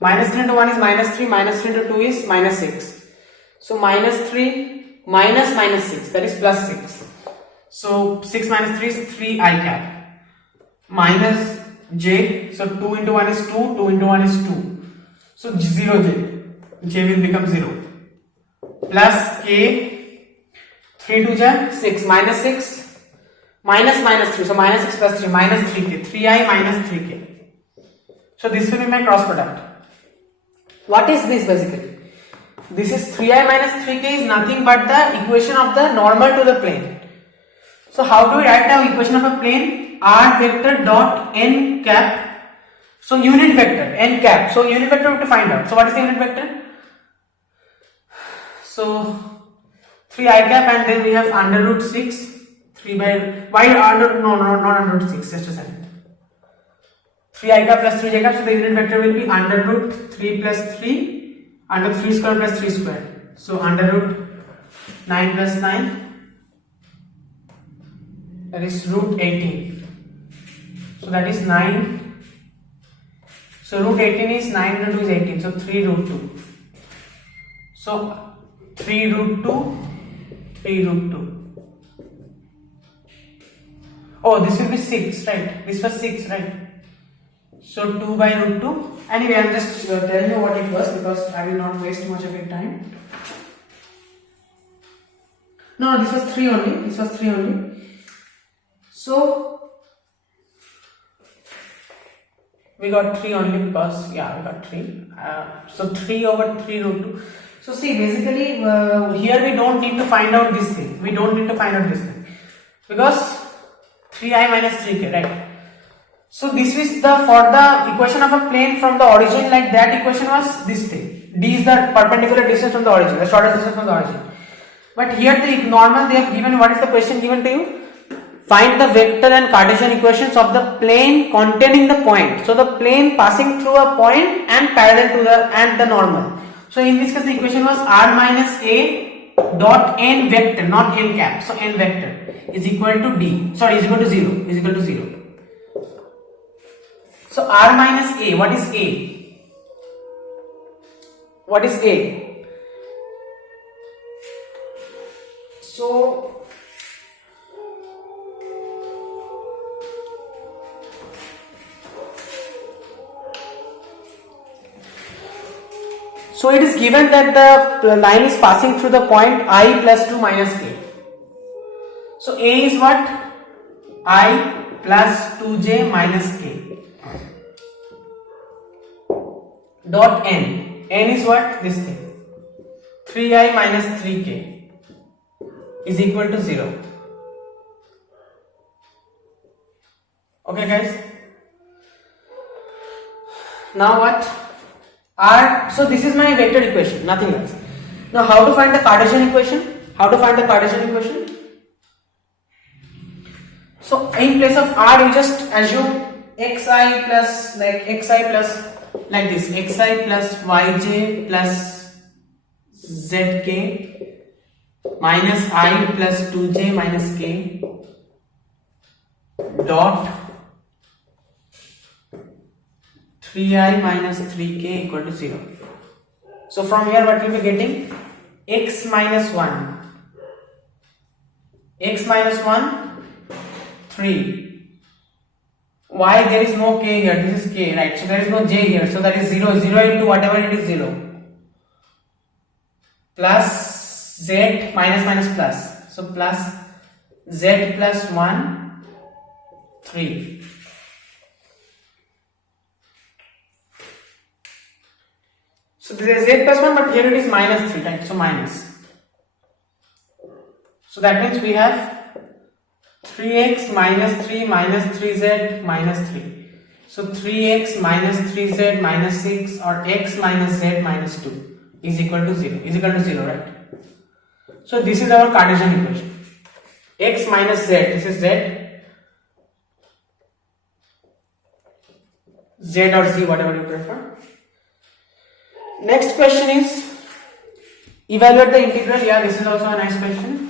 Minus 3 into 1 is minus 3, minus 3 into 2 is minus 6. So minus 3 minus minus 6, that is plus 6. So 6 minus 3 is 3 I cap. Minus j, so 2 into 1 is 2, 2 into 1 is 2. So 0 j will become 0. Plus k, 3 to j, 6, minus 6, minus minus 3, so minus 6 plus 3, minus 3k, 3i minus 3k. So this will be my cross product. What is this basically? This is 3i minus 3k is nothing but the equation of the normal to the plane. So how do we write the equation of a plane? R vector dot n cap. So unit vector n cap. So unit vector we have to find out. So what is the unit vector? So 3 I cap and then we have under root 6. 3 by why under no not under root 6. Just a second. 3 I cap plus 3 j cap. So the unit vector will be under root 3 plus 3 under 3 square plus 3 square. So under root 9 plus 9. That is root 18. So that is 9. So root 18 is 9 into 2 is 18. So 3 root 2. So 3 root 2, 3 root 2. Oh, this will be 6, right? This was 6, right? So 2 by root 2. Anyway, I am just telling you what it was because I will not waste much of your time. No, this was 3 only. This was 3 only. So we got 3 only because, yeah, we got 3. So 3 over 3 root 2. So see, basically here we don't need to find out this thing. We don't need to find out this thing. Because 3i minus 3k, right? So this is the, for the equation of a plane from the origin, like that equation was this thing. D is the perpendicular distance from the origin, the shortest distance from the origin. But here the normal, they have given, what is the question given to you? Find the vector and Cartesian equations of the plane containing the point. So the plane passing through a point and parallel to the normal. So in this case the equation was r minus a dot n vector, not n cap. So n vector is equal to d. Sorry, is equal to 0. Is equal to 0. So r minus a. What is a? What is a? So So it is given that the line is passing through the point I plus 2 minus k. So A is what? I plus 2j minus k. Dot n. N is what? This thing. 3i minus 3k is equal to 0. Okay guys. Now what? R, so this is my vector equation, nothing else. Now how to find the Cartesian equation? How to find the Cartesian equation? So in place of R you just assume xi plus like this, xi plus yj plus zk minus I plus 2j minus k dot 3I minus 3k equal to 0. So from here what we will be getting? X minus 1, x minus 1, 3. Why there is no k here? This is k, right? So there is no j here. So that is 0. 0 into whatever it is 0. Plus z minus minus plus. So plus z plus 1, 3. So this is z plus 1, but here it is minus 3, right? So minus. So that means we have 3x minus 3 minus 3z minus 3. So 3x minus 3z minus 6 or x minus z minus 2 is equal to 0. Is equal to 0, right? So this is our Cartesian equation. X minus z, this is z. Z or z, whatever you prefer. Next question is evaluate the integral. Yeah, this is also a nice question.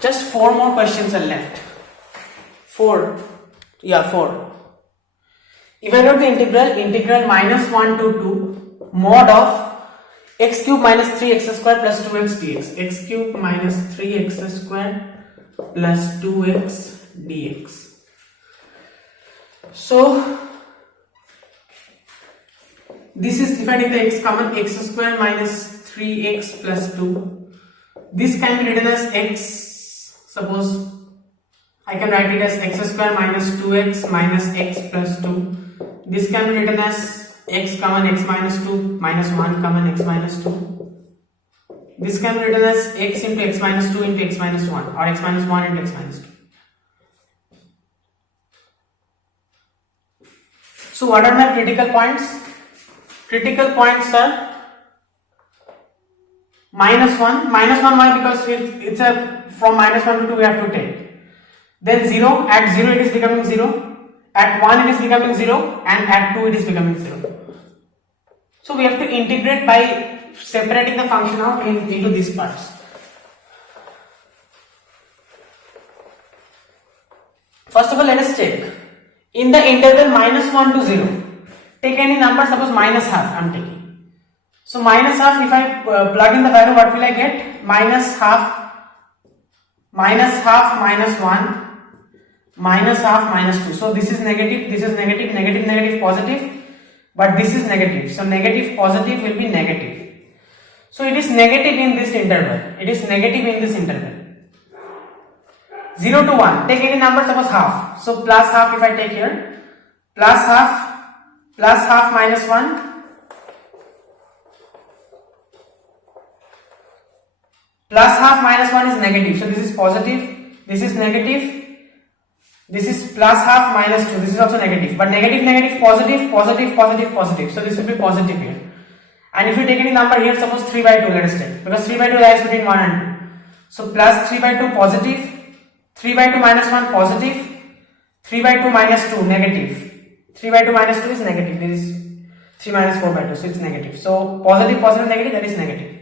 Just 4 more questions are left. 4. Yeah, 4. Evaluate the integral minus 1 to 2 mod of x cube minus 3x square plus 2x dx. X cube minus 3x square plus 2x dx. So this is, if I take the x common, x square minus 3x plus 2. This can be written as x. Suppose I can write it as x square minus 2x minus x plus 2. This can be written as x common x minus 2 minus 1 common x minus 2. This can be written as x into x minus 2 into x minus 1 or x minus 1 into x minus 2. So what are my critical points? Critical points are minus 1. Minus 1, why? Because it's a from minus 1 to 2 we have to take. Then 0, at 0 it is becoming 0, at 1 it is becoming 0, and at 2 it is becoming 0. So we have to integrate by separating the function out into these parts. First of all, let us check. In the interval minus 1 to 0, take any number, suppose minus half I am taking. So minus half, if I plug in the value, what will I get? Minus half minus 1 minus half minus 2. So this is negative, this is negative, negative, negative, positive, but this is negative. So negative, positive will be negative. So it is negative in this interval. It is negative in this interval. 0 to 1, take any number, suppose half. So plus half if I take here, plus half minus 1. Plus half minus 1 is negative. So this is positive, this is negative, this is plus half minus 2, this is also negative. But negative, negative, positive, positive, positive, positive. So this will be positive here. And if you take any number here, suppose 3 by 2, let us take. Because 3 by 2 lies between 1 and 2. So plus 3 by 2 positive, 3 by 2 minus 1 positive, 3 by 2 minus 2 negative. 3 by 2 minus 2 is negative. This is 3 minus 4 by 2, so it's negative. So positive, positive, negative, that is negative.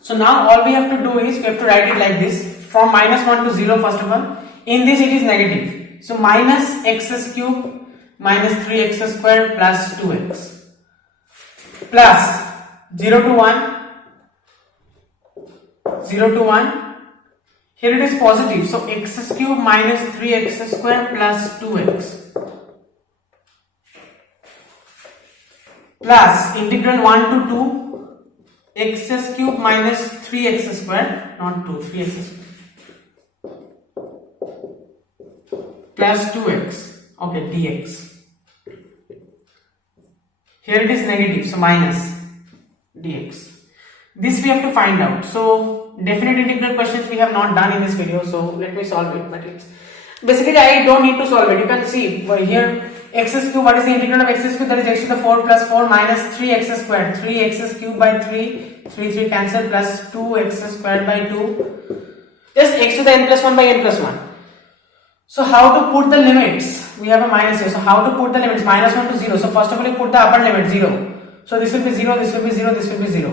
So now all we have to do is we have to write it like this, from minus 1 to 0 first of all. In this it is negative. So minus x cube minus 3x square plus 2x plus 0 to 1, 0 to 1. Here it is positive. So x cube minus 3x square plus 2x plus integral 1 to 2. X cube minus 3x square, not 2, 3x square plus 2x, okay, dx. Here it is negative, so minus dx. This we have to find out. So definite integral questions we have not done in this video, so let me solve it. But it's basically I don't need to solve it. You can see here x cube, what is the integral of x cube? That is x to the 4 plus 4 minus 3x square, 3x cube by 3, 3 cancel, plus 2x square by 2, just x to the n plus 1 by n plus 1. So how to put the limits? We have a minus here. So how to put the limits? Minus 1 to 0. So first of all, you put the upper limit 0. So this will be 0, this will be 0, this will be 0.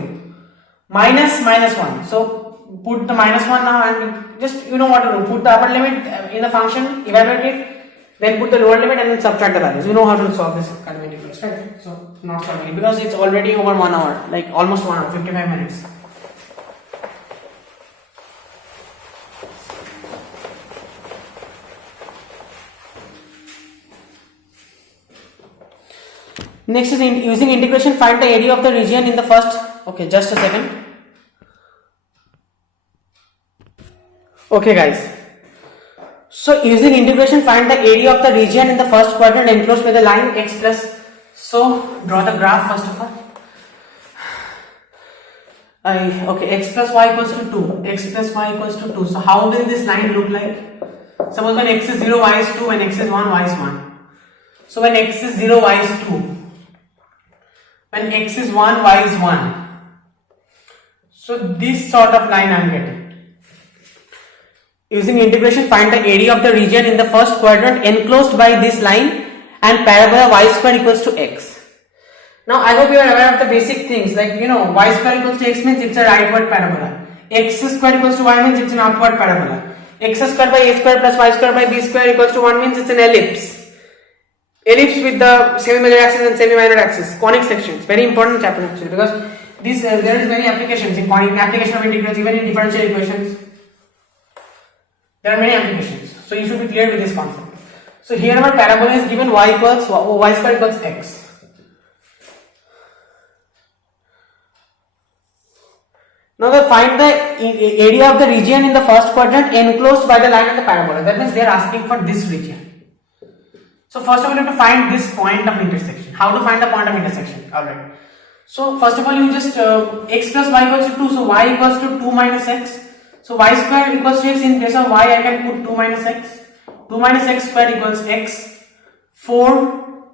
Minus 1. So put the minus 1 now and just you know what to do. Put the upper limit in the function, evaluate it, then put the lower limit and then subtract the values. You know how to solve this kind of integrals, right? So not solving it because it's already over 1 hour, like almost 1 hour, 55 minutes. Next is using integration, find the area of the region in the first. Okay, just a second. Okay, guys. So using integration, find the area of the region in the first quadrant enclosed by the line x plus. So draw the graph first of all. Okay, x plus y equals to 2. X plus y equals to 2. So how will this line look like? Suppose when x is 0, y is 2. When x is 1, y is 1. So when x is 0, y is 2. When x is 1, y is 1. So this sort of line I am getting. Using integration, find the area of the region in the first quadrant enclosed by this line and parabola y square equals to x. Now I hope you are aware of the basic things, like you know y square equals to x means it's a rightward parabola. X square equals to y means it's an upward parabola. X square by a square plus y square by b square equals to 1 means it's an ellipse. Ellipse with the semi-major axis and semi-minor axis, conic sections, very important chapter actually because this there is many applications in conic, application of integrals, even in differential equations. There are many applications, so you should be clear with this concept. So here our parabola is given y square equals x. Now find the area of the region in the first quadrant enclosed by the line of the parabola. That means they are asking for this region. So first of all, you have to find this point of intersection. How to find the point of intersection? Alright. So first of all, you just x plus y equals to 2. So y equals to 2 minus x. So y square equals to x. In place of y, I can put 2 minus x. 2 minus x square equals x. 4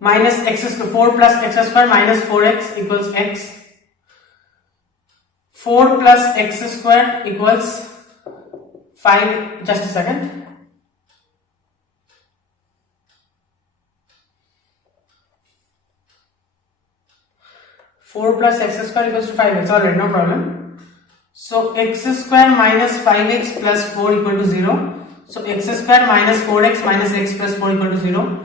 minus x square. 4 plus x square minus 4x equals x. 4 plus x square equals 5. Just a second. 4 plus x square equals to 5x. Alright, no problem. So x square minus 5x plus 4 equal to 0. So x square minus 4x minus x plus 4 equal to 0.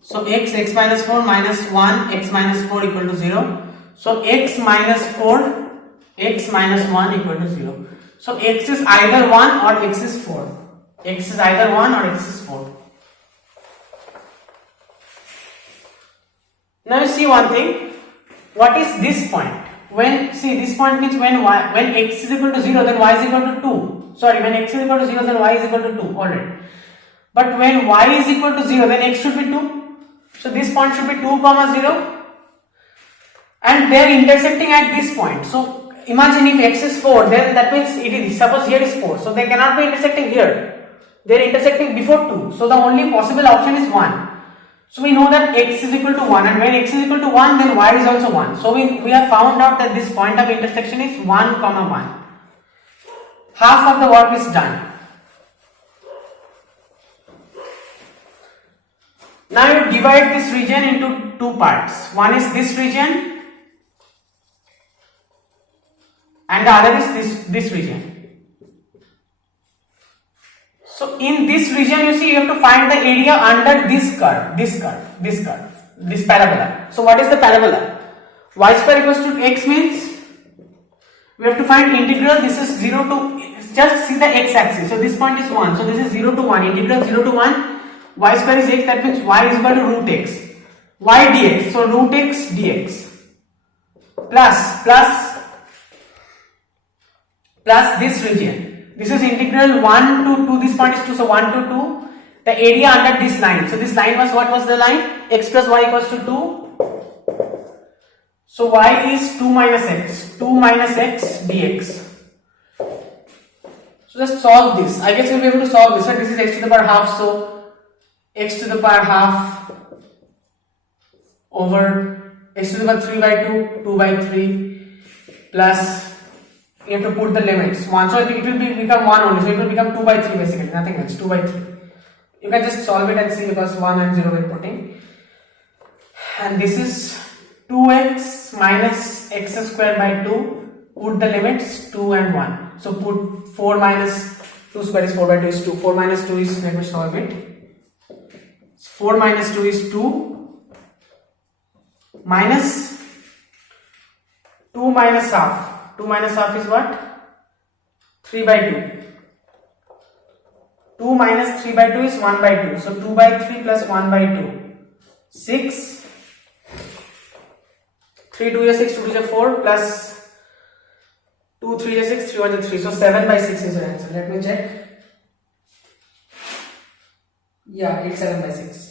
So x minus 4 minus 1 x minus 4 equal to 0. So x minus 4 x minus 1 equal to 0. So x is either 1 or x is 4. X is either 1 or x is 4. Now you see one thing. What is this point? When this point means when x is equal to 0, then y is equal to 2. Sorry, when x is equal to 0, then y is equal to 2. Alright. But when y is equal to 0, then x should be 2. So this point should be 2, 0. And they are intersecting at this point. So imagine if x is 4, then that means it is, suppose here is 4. So they cannot be intersecting here. They are intersecting before 2. So the only possible option is 1. So we know that x is equal to 1, and when x is equal to 1, then y is also 1. So we have found out that this point of intersection is 1, 1. Half of the work is done. Now you divide this region into two parts. One is this region and the other is this region. So in this region, you see, you have to find the area under this curve, this parabola. So what is the parabola? Y square equals to x means we have to find integral. This is 0 to, just see the x axis. So this point is 1. So this is 0 to 1. Integral 0 to 1. Y square is x. That means y is equal to root x. Y dx. So root x dx. Plus this region. This is integral 1 to 2, this point is 2, so 1 to 2, the area under this line. So this line was, what was the line? X plus y equals to 2. So y is 2 minus x dx. So just solve this. I guess you'll be able to solve this. So this is x to the power half, so x to the power half over x to the power 3 by 2, 2 by 3 plus you have to put the limits 1, so it will become 1 only, so it will become 2 by 3 basically, nothing else, 2 by 3. You can just solve it and see, because 1 and 0 we're putting. And this is 2x minus x square by 2, put the limits 2 and 1. So put 4 minus 2 square is 4 by 2 is 2, 4 minus 2 is, let me solve it, 4 minus 2 is 2, minus 2 minus half, 2 minus half is what? 3 by 2. 2 minus 3 by 2 is 1 by 2. So 2 by 3 plus 1 by 2. 6. 3 2 is 6, 2 is 4 plus 2 3 is 6, 3 1 is 3. So 7 by 6 is your answer. Let me check. Yeah, it's 7 by 6.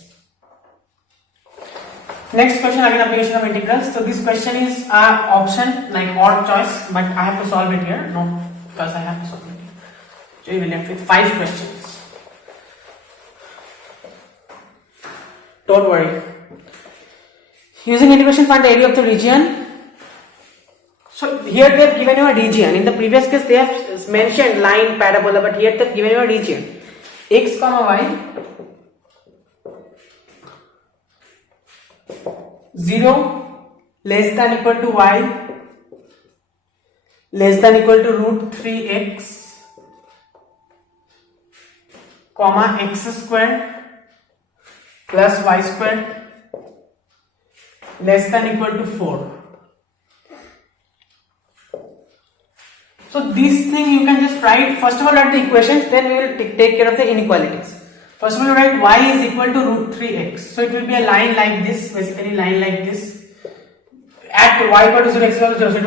Next question, again application of integrals. So this question is option like odd choice, but I have to solve it here. No, because I have to solve it here. So you will left with 5 questions. Don't worry. Using integration, find the area of the region. So here they have given you a region. In the previous case they have mentioned line, parabola, but here they have given you a region. X comma y 0 less than equal to y less than equal to root 3x comma x square plus y square less than equal to 4. So this thing you can just write, first of all write the equations, then we will take care of the inequalities. First of all, write y is equal to root 3x. So it will be a line like this, basically line like this. At y equal to 0, x equal to 0, so it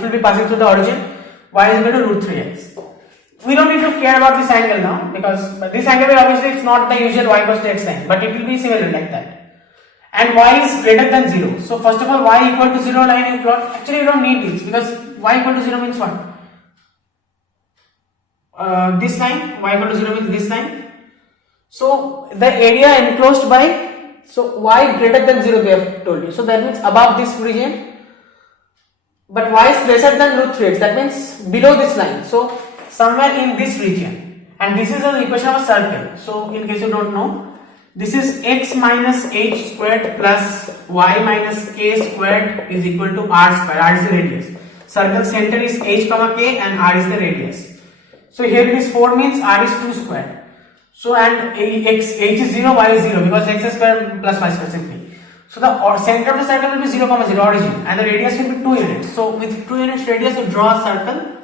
will be passing through the origin. Y is equal to root 3x. We don't need to care about this angle now, because this angle will obviously it's not the usual y equals to x line, but it will be similar like that. And y is greater than 0. So first of all, y equal to 0 line you plot. Actually you don't need this, because y equal to 0 means what? This line, y equal to 0 means this line. So the area enclosed by, so y greater than 0 they have told you. So that means above this region. But y is lesser than root 3x, that means below this line. So somewhere in this region. And this is an equation of a circle. So in case you don't know, this is x minus h squared plus y minus k squared is equal to r square. R is the radius. Circle center is h comma k and r is the radius. So here it is 4 means r is 2 squared. So and h is 0, y is 0, because x square plus y square simply. So the center of the circle will be 0 comma 0 origin, and the radius will be 2 units. So with 2 units radius you draw a circle.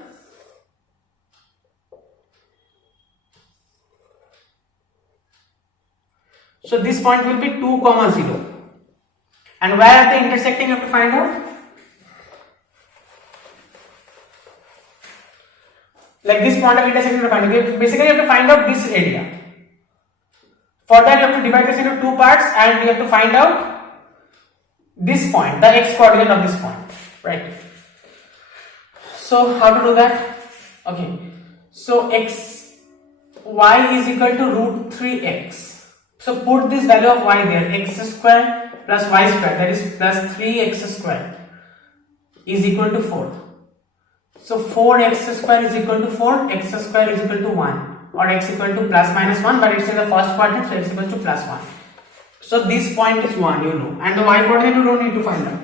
So this point will be 2 comma 0. And where are they intersecting you have to find out? Like this point of intersection to find out. Basically you have to find out this area. For that you have to divide this into 2 parts and you have to find out this point, the x coordinate of this point, right? So how to do that? Okay, so y is equal to root 3x. So put this value of y there, x square plus y square, that is plus 3x square is equal to 4. So 4x square is equal to 4, x square is equal to 1, or x equal to plus minus 1, but it's in the first quadrant, so x equal to plus 1. So this point is 1, you know, and the y coordinate you don't need to find out.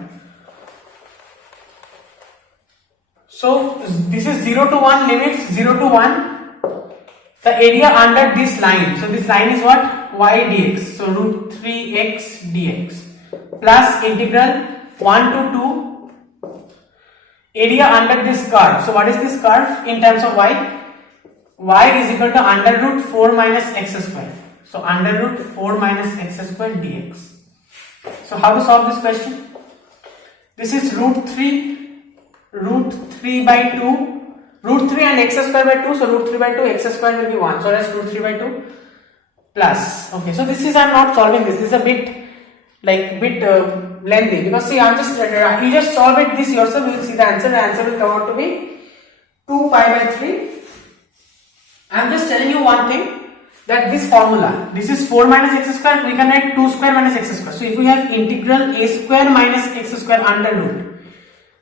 So this is 0 to 1, limits 0 to 1, the area under this line. So this line is what? Y dx, so root 3x dx plus integral 1 to 2 area under this curve. So what is this curve in terms of y? Y is equal to under root 4 minus x square. So under root 4 minus x square dx. So how to solve this question? This is root 3 by 2, root 3 and x square by 2, so root 3 by 2, x square will be 1, so that's root 3 by 2 plus, okay, so this is, I am not solving this is a bit lengthy, because see, I'm just, you just solve it this yourself, you will see the answer will come out to be 2 pi by 3. I'm just telling you one thing, that this formula, this is 4 minus x square, we can write 2 square minus x square. So if we have integral a square minus x square under root,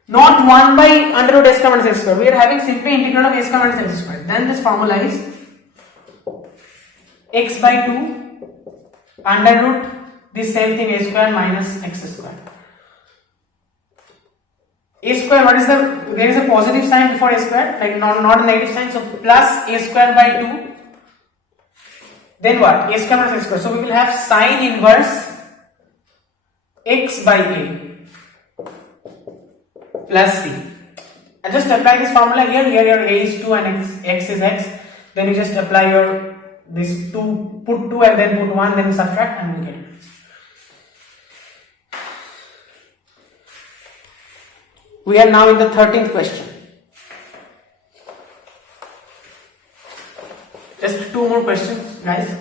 not 1 by under root a square minus x square. We are having simply integral of a square minus x square. Then this formula is x by 2 under root this same thing a square minus x square. A square, what is there is a positive sign before a square, like not a negative sign, so plus a square by 2. Then what? A square minus x square. So we will have sine inverse x by a plus c. I just apply this formula here. Here your a is 2 and x is x. Then you just apply your this 2, put 2 and then put 1, then subtract and you get it. We are now in the 13th question. Just 2 more questions, guys.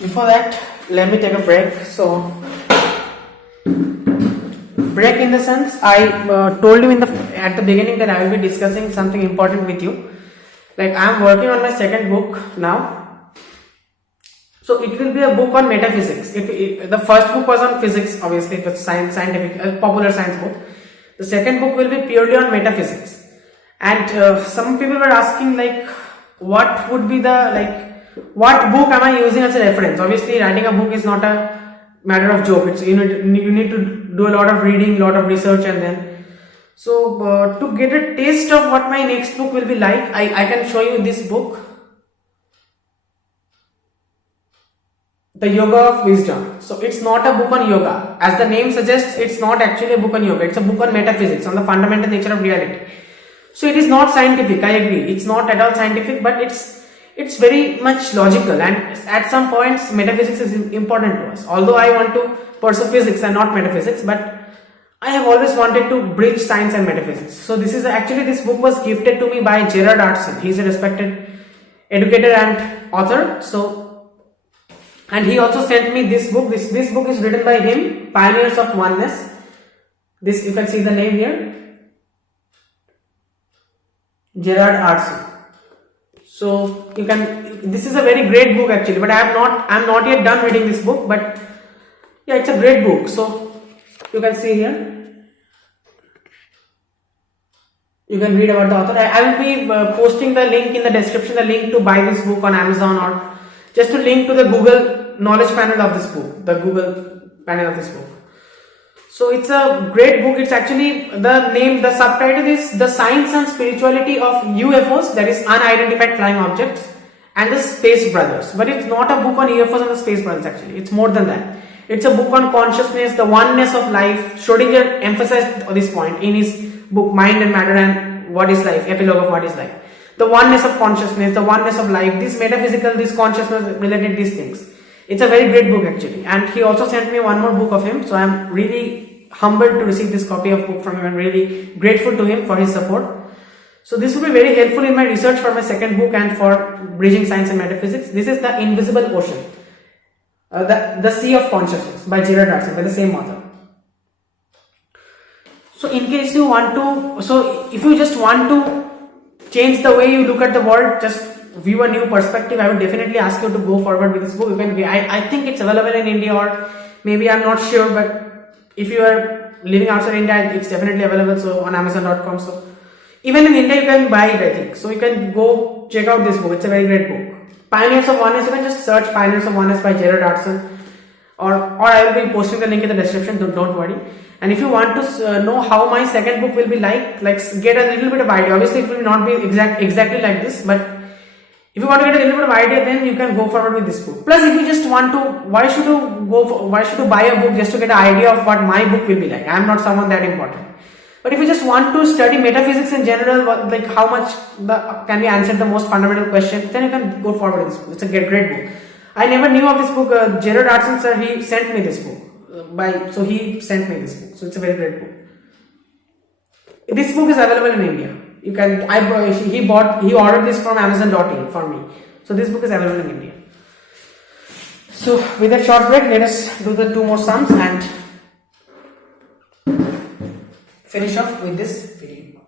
Before that, let me take a break. So, break in the sense, I told you at the beginning that I will be discussing something important with you. Like I am working on my second book now. So it will be a book on metaphysics. The first book was on physics, obviously it was scientific, popular science book. The second book will be purely on metaphysics. And some people were asking like, what would be what book am I using as a reference? Obviously writing a book is not a matter of joke. It's you need to do a lot of reading, lot of research, and then so to get a taste of what my next book will be like, I can show you this book, The Yoga of Wisdom. So it's not a book on yoga. As the name suggests, it's not actually a book on yoga. It's a book on metaphysics, on the fundamental nature of reality. So it is not scientific, I agree. It's not at all scientific, but it's very much logical, and at some points metaphysics is important to us. Although I want to pursue physics and not metaphysics, but I have always wanted to bridge science and metaphysics. So this book was gifted to me by Gerard Artson. He is a respected educator and author. So, and he also sent me this book. This book is written by him, Pioneers of Oneness. This, you can see the name here, Gerard Artson. So this is a very great book actually, but I'm not yet done reading this book, but yeah, it's a great book. So you can see here, you can read about the author. I will be posting the link in the description, the link to buy this book on Amazon, or just to link to the Google knowledge panel of this book, the Google panel of this book. So it's a great book. It's actually, the subtitle is The Science and Spirituality of UFOs, that is Unidentified Flying Objects, and the Space Brothers. But it's not a book on UFOs and the Space Brothers actually. It's more than that. It's a book on consciousness, the oneness of life. Schrodinger emphasized this point in his book Mind and Matter and What is Life, epilogue of What is Life. The oneness of consciousness, the oneness of life, this metaphysical, this consciousness related these things. It's a very great book actually. And he also sent me one more book of him. So I'm really humbled to receive this copy of book from him and really grateful to him for his support. So this will be very helpful in my research for my second book and for bridging science and metaphysics. This is The Invisible Ocean. The Sea of Consciousness by Gerard Artson, by the same author. So in case you want to, so if you just want to change the way you look at the world, just view a new perspective, I would definitely ask you to go forward with this book. You can, I think it's available in India, or maybe I'm not sure, but if you are living outside India, it's definitely available. So on Amazon.com. So even in India, you can buy it, I think. So you can go check out this book. It's a very great book. Pioneers of Oneness, you can just search Pioneers of Oneness by Gerard Artson, or I will be posting the link in the description, don't worry. And if you want to know how my second book will be like get a little bit of idea. Obviously it will not be exactly like this, but if you want to get a little bit of idea, then you can go forward with this book. Plus, if you just want to, why should you buy a book just to get an idea of what my book will be like? I am not someone that important. But if you just want to study metaphysics in general, like how much can be answered the most fundamental questions, then you can go forward with this book. It's a great book. I never knew of this book. Gerard Artson sir, he sent me this book. So he sent me this book. So it's a very great book. This book is available in India. You can. He ordered this from Amazon.in for me. So this book is available in India. So with that short break, let us do the 2 more sums and finish off with this video.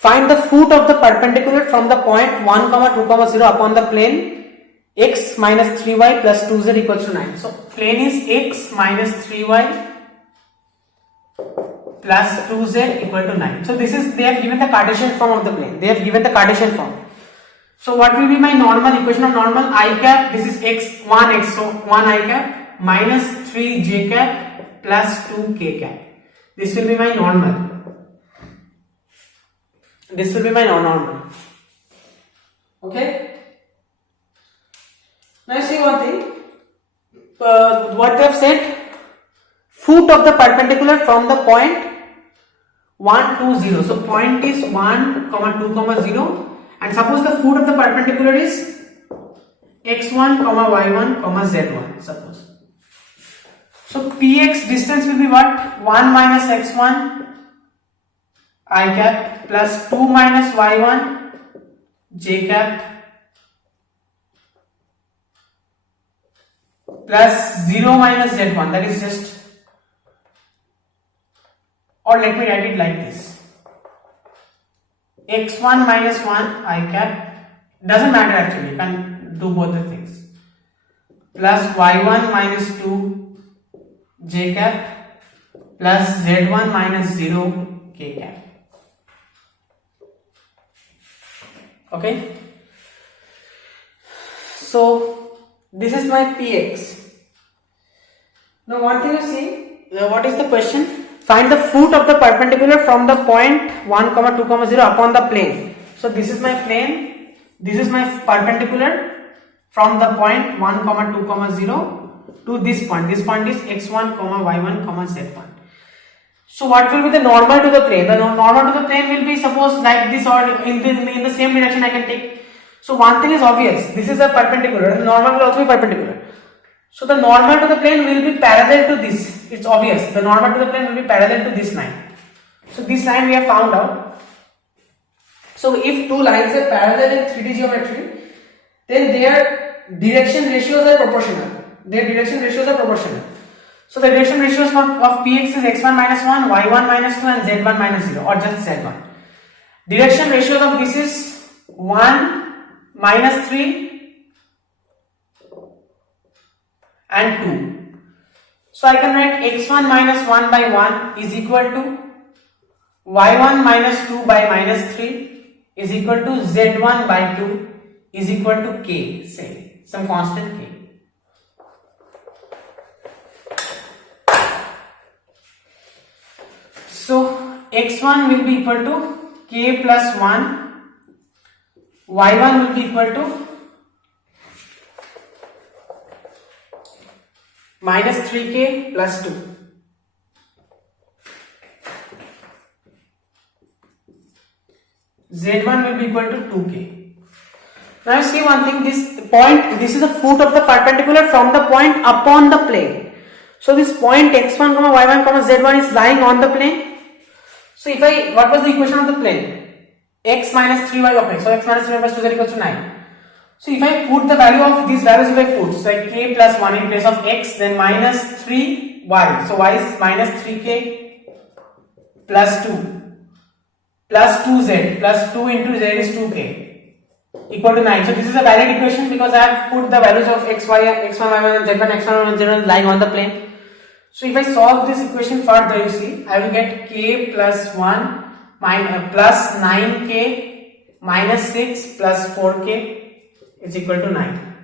Find the foot of the perpendicular from the point 1, 2, 0 upon the plane x minus 3y plus 2z equals to 9. So plane is x minus 3y plus 2z equal to 9. So this is, they have given the Cartesian form of the plane. They have given the Cartesian form. So what will be my normal equation of normal? I cap, this is x, 1x, so 1 I cap minus 3 j cap plus 2 k cap. This will be my normal. This will be my normal. Okay. Now see one thing. What they have said, foot of the perpendicular from the point 1 to 0. So point is 1, 2, 0, and suppose the foot of the perpendicular is x1, y1, z1. Suppose. So px distance will be what? 1 minus x1 I cap plus 2 minus y1 j cap plus 0 minus z1, that is just, or let me write it like this, x1 minus 1 I cap, doesn't matter actually, you can do both the things, plus y1 minus 2 j cap plus z1 minus 0 k cap. Okay, so this is my px. Now one thing you see, what is the question? Find the foot of the perpendicular from the point 1, 2, 0 upon the plane. So this is my plane, this is my perpendicular from the point 1, 2, 0 to this point. This point is x1, y1, z1. So what will be the normal to the plane? The normal to the plane will be, suppose, like this, or in the same direction I can take. So one thing is obvious, this is a perpendicular, the normal will also be perpendicular. So the normal to the plane will be parallel to this. It's obvious, the normal to the plane will be parallel to this line. So this line we have found out. So if two lines are parallel in 3D geometry, then their direction ratios are proportional. So the direction ratios of px is x1 minus 1, y1 minus 2 and z1 minus 0, or just z1. Direction ratios of this is 1 minus 3 and 2. So I can write x1 minus 1 by 1 is equal to y1 minus 2 by minus 3 is equal to z1 by 2 is equal to k, say some constant k. So x1 will be equal to k plus 1, y1 will be equal to minus 3k plus 2. Z1 will be equal to 2k. Now see one thing, this is the foot of the perpendicular from the point upon the plane. So this point x1, y1, z1 is lying on the plane. So what was the equation of the plane? X minus 3y, okay, so x minus 3y plus 2z equals to 9. So if I put the value of these values, if I put, so like k plus 1 in place of x, then minus 3y, so y is minus 3k plus 2 plus 2z plus 2 into z is 2k equal to 9. So this is a valid equation because I have put the values of x, y, x1, y1, z1, x1, y1, z1 lying on the plane. So if I solve this equation further, you see, I will get k plus 1 plus 9k minus 6 plus 4k is equal to 9.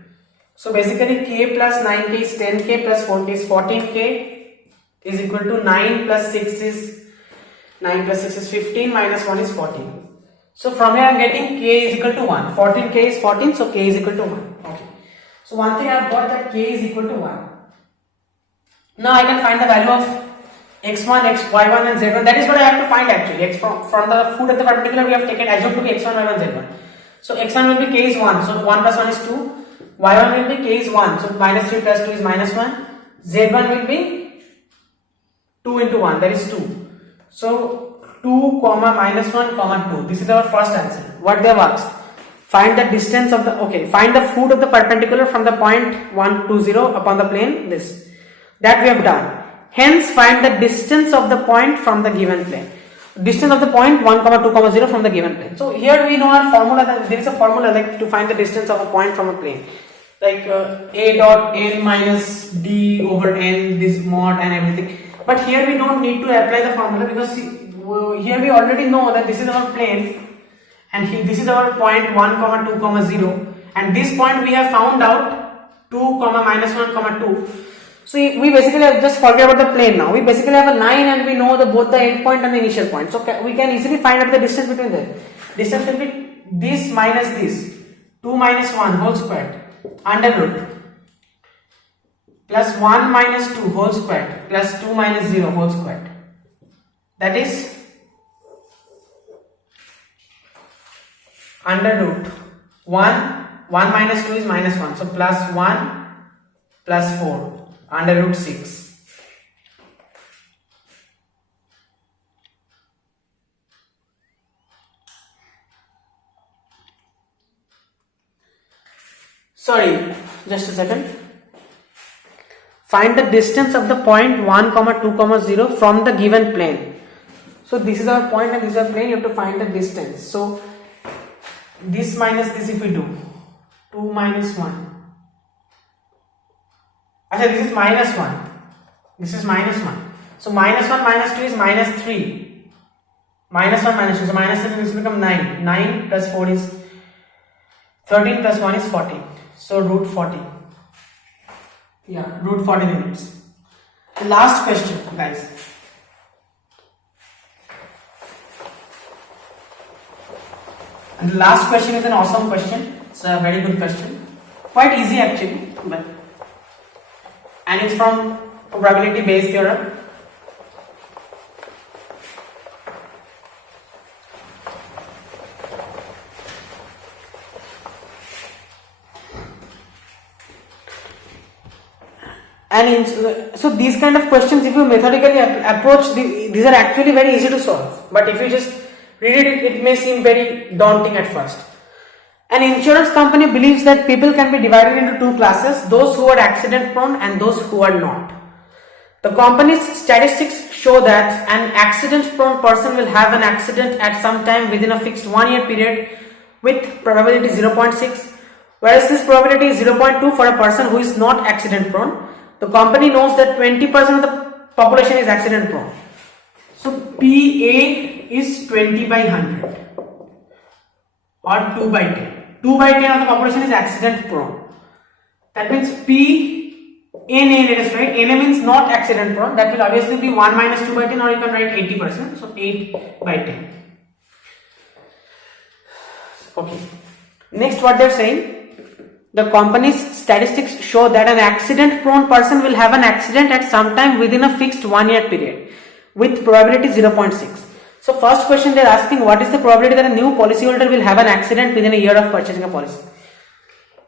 So basically k plus 9k is 10k plus 4k is 14k is equal to 9 plus 6 is 15 minus 1 is 14. So from here I am getting k is equal to 1. 14k is 14, so k is equal to 1. Okay. So one thing I have got that k is equal to 1. Now I can find the value of x1, y1 and z1. That is what I have to find actually. From the foot of the perpendicular we have taken assumed to be x1, y1, z1. So x1 will be k is 1, so 1 plus 1 is 2. y1 will be k is 1, so minus 3 plus 2 is minus 1. z1 will be 2 into 1, that is 2. So 2 comma minus 1 comma 2. This is our first answer. What they have asked? Find the distance of the, okay, find the foot of the perpendicular from the point 1 to 0 upon the plane, this. That we have done. Hence find the distance of the point from the given plane. distance of the point 1 comma 2 comma 0 from the given plane. So here we know our formula, that there is a formula like to find the distance of a point from a plane, like a dot n minus d over n, this mod and everything. But here we don't need to apply the formula, because here we already know that this is our plane and this is our point 1 comma 2 comma 0, and this point we have found out 2 comma minus 1 comma 2. So we basically have just forget about the plane now. We basically have a line and we know both the end point and the initial point. So we can easily find out the distance between them. Distance will be this minus this, 2 minus 1 whole squared under root plus 1 minus 2 whole squared plus 2 minus 0 whole squared. That is under root 1 minus 2 is minus 1. So plus 1 plus 4 under root 6. Sorry, just a second. Find the distance of the point 1 comma 2 comma 0 from the given plane. So this is our point and this is our plane. You have to find the distance. So this minus this, if we do 2 minus 1. Actually, this is minus 1. This is minus 1. So minus 1 minus 2 is minus 3. Minus 1 minus 2. So minus 3, this will become 9. 9 plus 4 is 13 plus 1 is 40. So root 40. Yeah, root 40 units. The last question, guys. And the last question is an awesome question. It's a very good question. Quite easy actually, and it's from probability based theorem. And so these kind of questions, if you methodically approach, these are actually very easy to solve. But if you just read it, it may seem very daunting at first. An insurance company believes that people can be divided into two classes, those who are accident prone and those who are not. The company's statistics show that an accident prone person will have an accident at some time within a fixed 1 year period with probability 0.6, whereas this probability is 0.2 for a person who is not accident prone. The company knows that 20% of the population is accident prone. So PA is 20 by 100 or 2 by 10. 2 by 10 of the population is accident prone. That means NA, let us write. NA means not accident prone. That will obviously be 1 minus 2 by 10, or you can write 80%. So 8 by 10. Okay. Next, what they are saying, the company's statistics show that an accident prone person will have an accident at some time within a fixed 1 year period with probability 0.6. So first question they are asking, what is the probability that a new policyholder will have an accident within a year of purchasing a policy?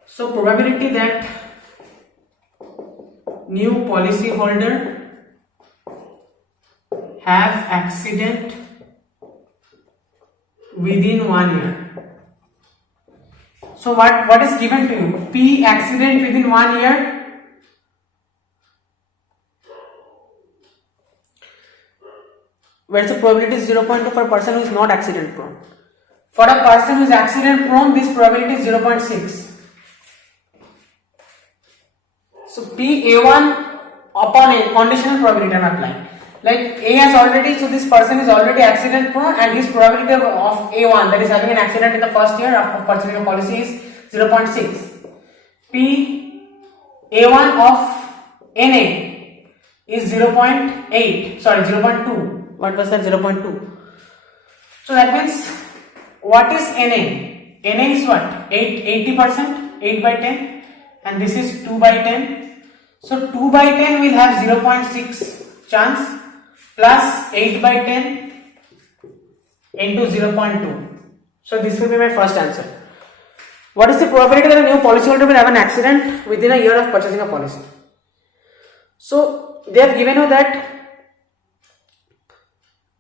So probability that new policyholder have accident within 1 year. So what is given to you? P accident within 1 year. Whereas the probability is 0.2 for a person who is not accident prone. For a person who is accident prone, this probability is 0.6. So PA1 upon a conditional probability I am applying. Like A has already, so this person is already accident prone and his probability of A1, that is having an accident in the first year of purchasing a policy, is 0.6. P A1 of NA is 0.8, sorry 0.2. What was that? 0.2. So that means, what is NA? NA is what? 80%, 8 by 10, and this is 2 by 10. So 2 by 10 will have 0.6 chance plus 8 by 10 into 0.2. So this will be my first answer. What is the probability that a new policyholder will have an accident within a year of purchasing a policy? So they have given you that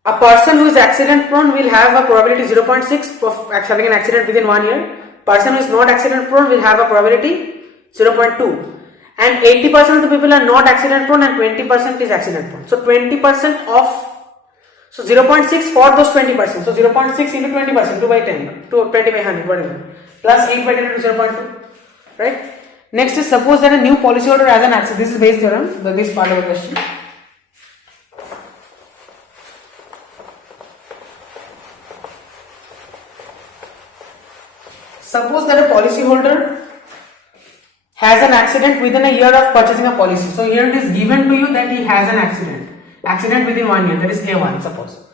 a person who is accident prone will have a probability 0.6 of having an accident within 1 year. Person who is not accident prone will have a probability 0.2. And 80% of the people are not accident prone and 20% is accident prone. So 20% of So 0.6 for those 20%. So 0.6 into 20%, 2 by 10, 20 by 100, whatever. Plus 8 by 10 into 0.2. Right? Next is suppose that a new policyholder has an accident. This is Bayes theorem, this part of the question. Suppose that a policyholder has an accident within a year of purchasing a policy. So here it is given to you that he has an accident within 1 year, that is A1, suppose.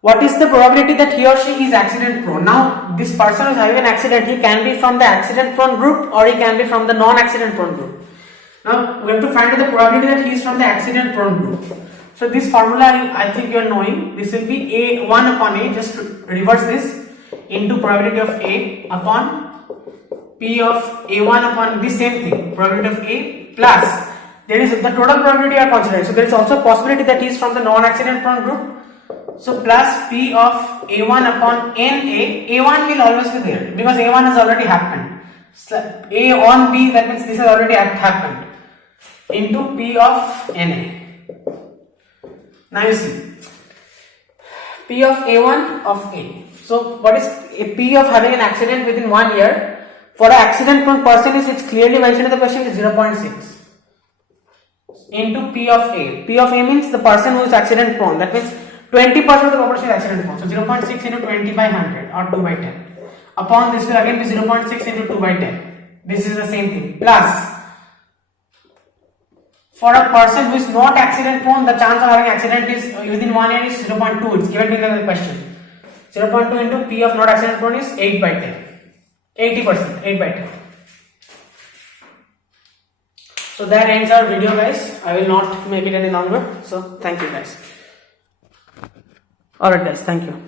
What is the probability that he or she is accident prone? Now this person who is having an accident, he can be from the accident prone group or he can be from the non-accident prone group. Now we have to find out the probability that he is from the accident prone group. So this formula I think you are knowing, this will be A1 upon A, just reverse this into probability of A upon P of A1 upon the same thing, probability of A plus there is the total probability are considered. So there is also a possibility that he is from the non-accident prone group. So plus P of A1 upon NA, A1 will always be there because A1 has already happened. So A on B, that means this has already happened, into P of NA. Now you see, P of A1 of A. So what is a P of having an accident within 1 year? For an accident prone person is, it's clearly mentioned in the question, is 0.6 into P of A. P of A means the person who is accident prone, that means 20% of the population is accident prone. So 0.6 into 20 by 100 or 2 by 10. Upon this will again be 0.6 into 2 by 10. This is the same thing. Plus, for a person who is not accident prone, the chance of having accident is within 1 year is 0.2. It's given in the question. 0.2 into P of not accident prone is 8 by 10. 80%, 8 by 10. So that ends our video, guys. I will not make it any longer. So thank you, guys. Alright guys, thank you.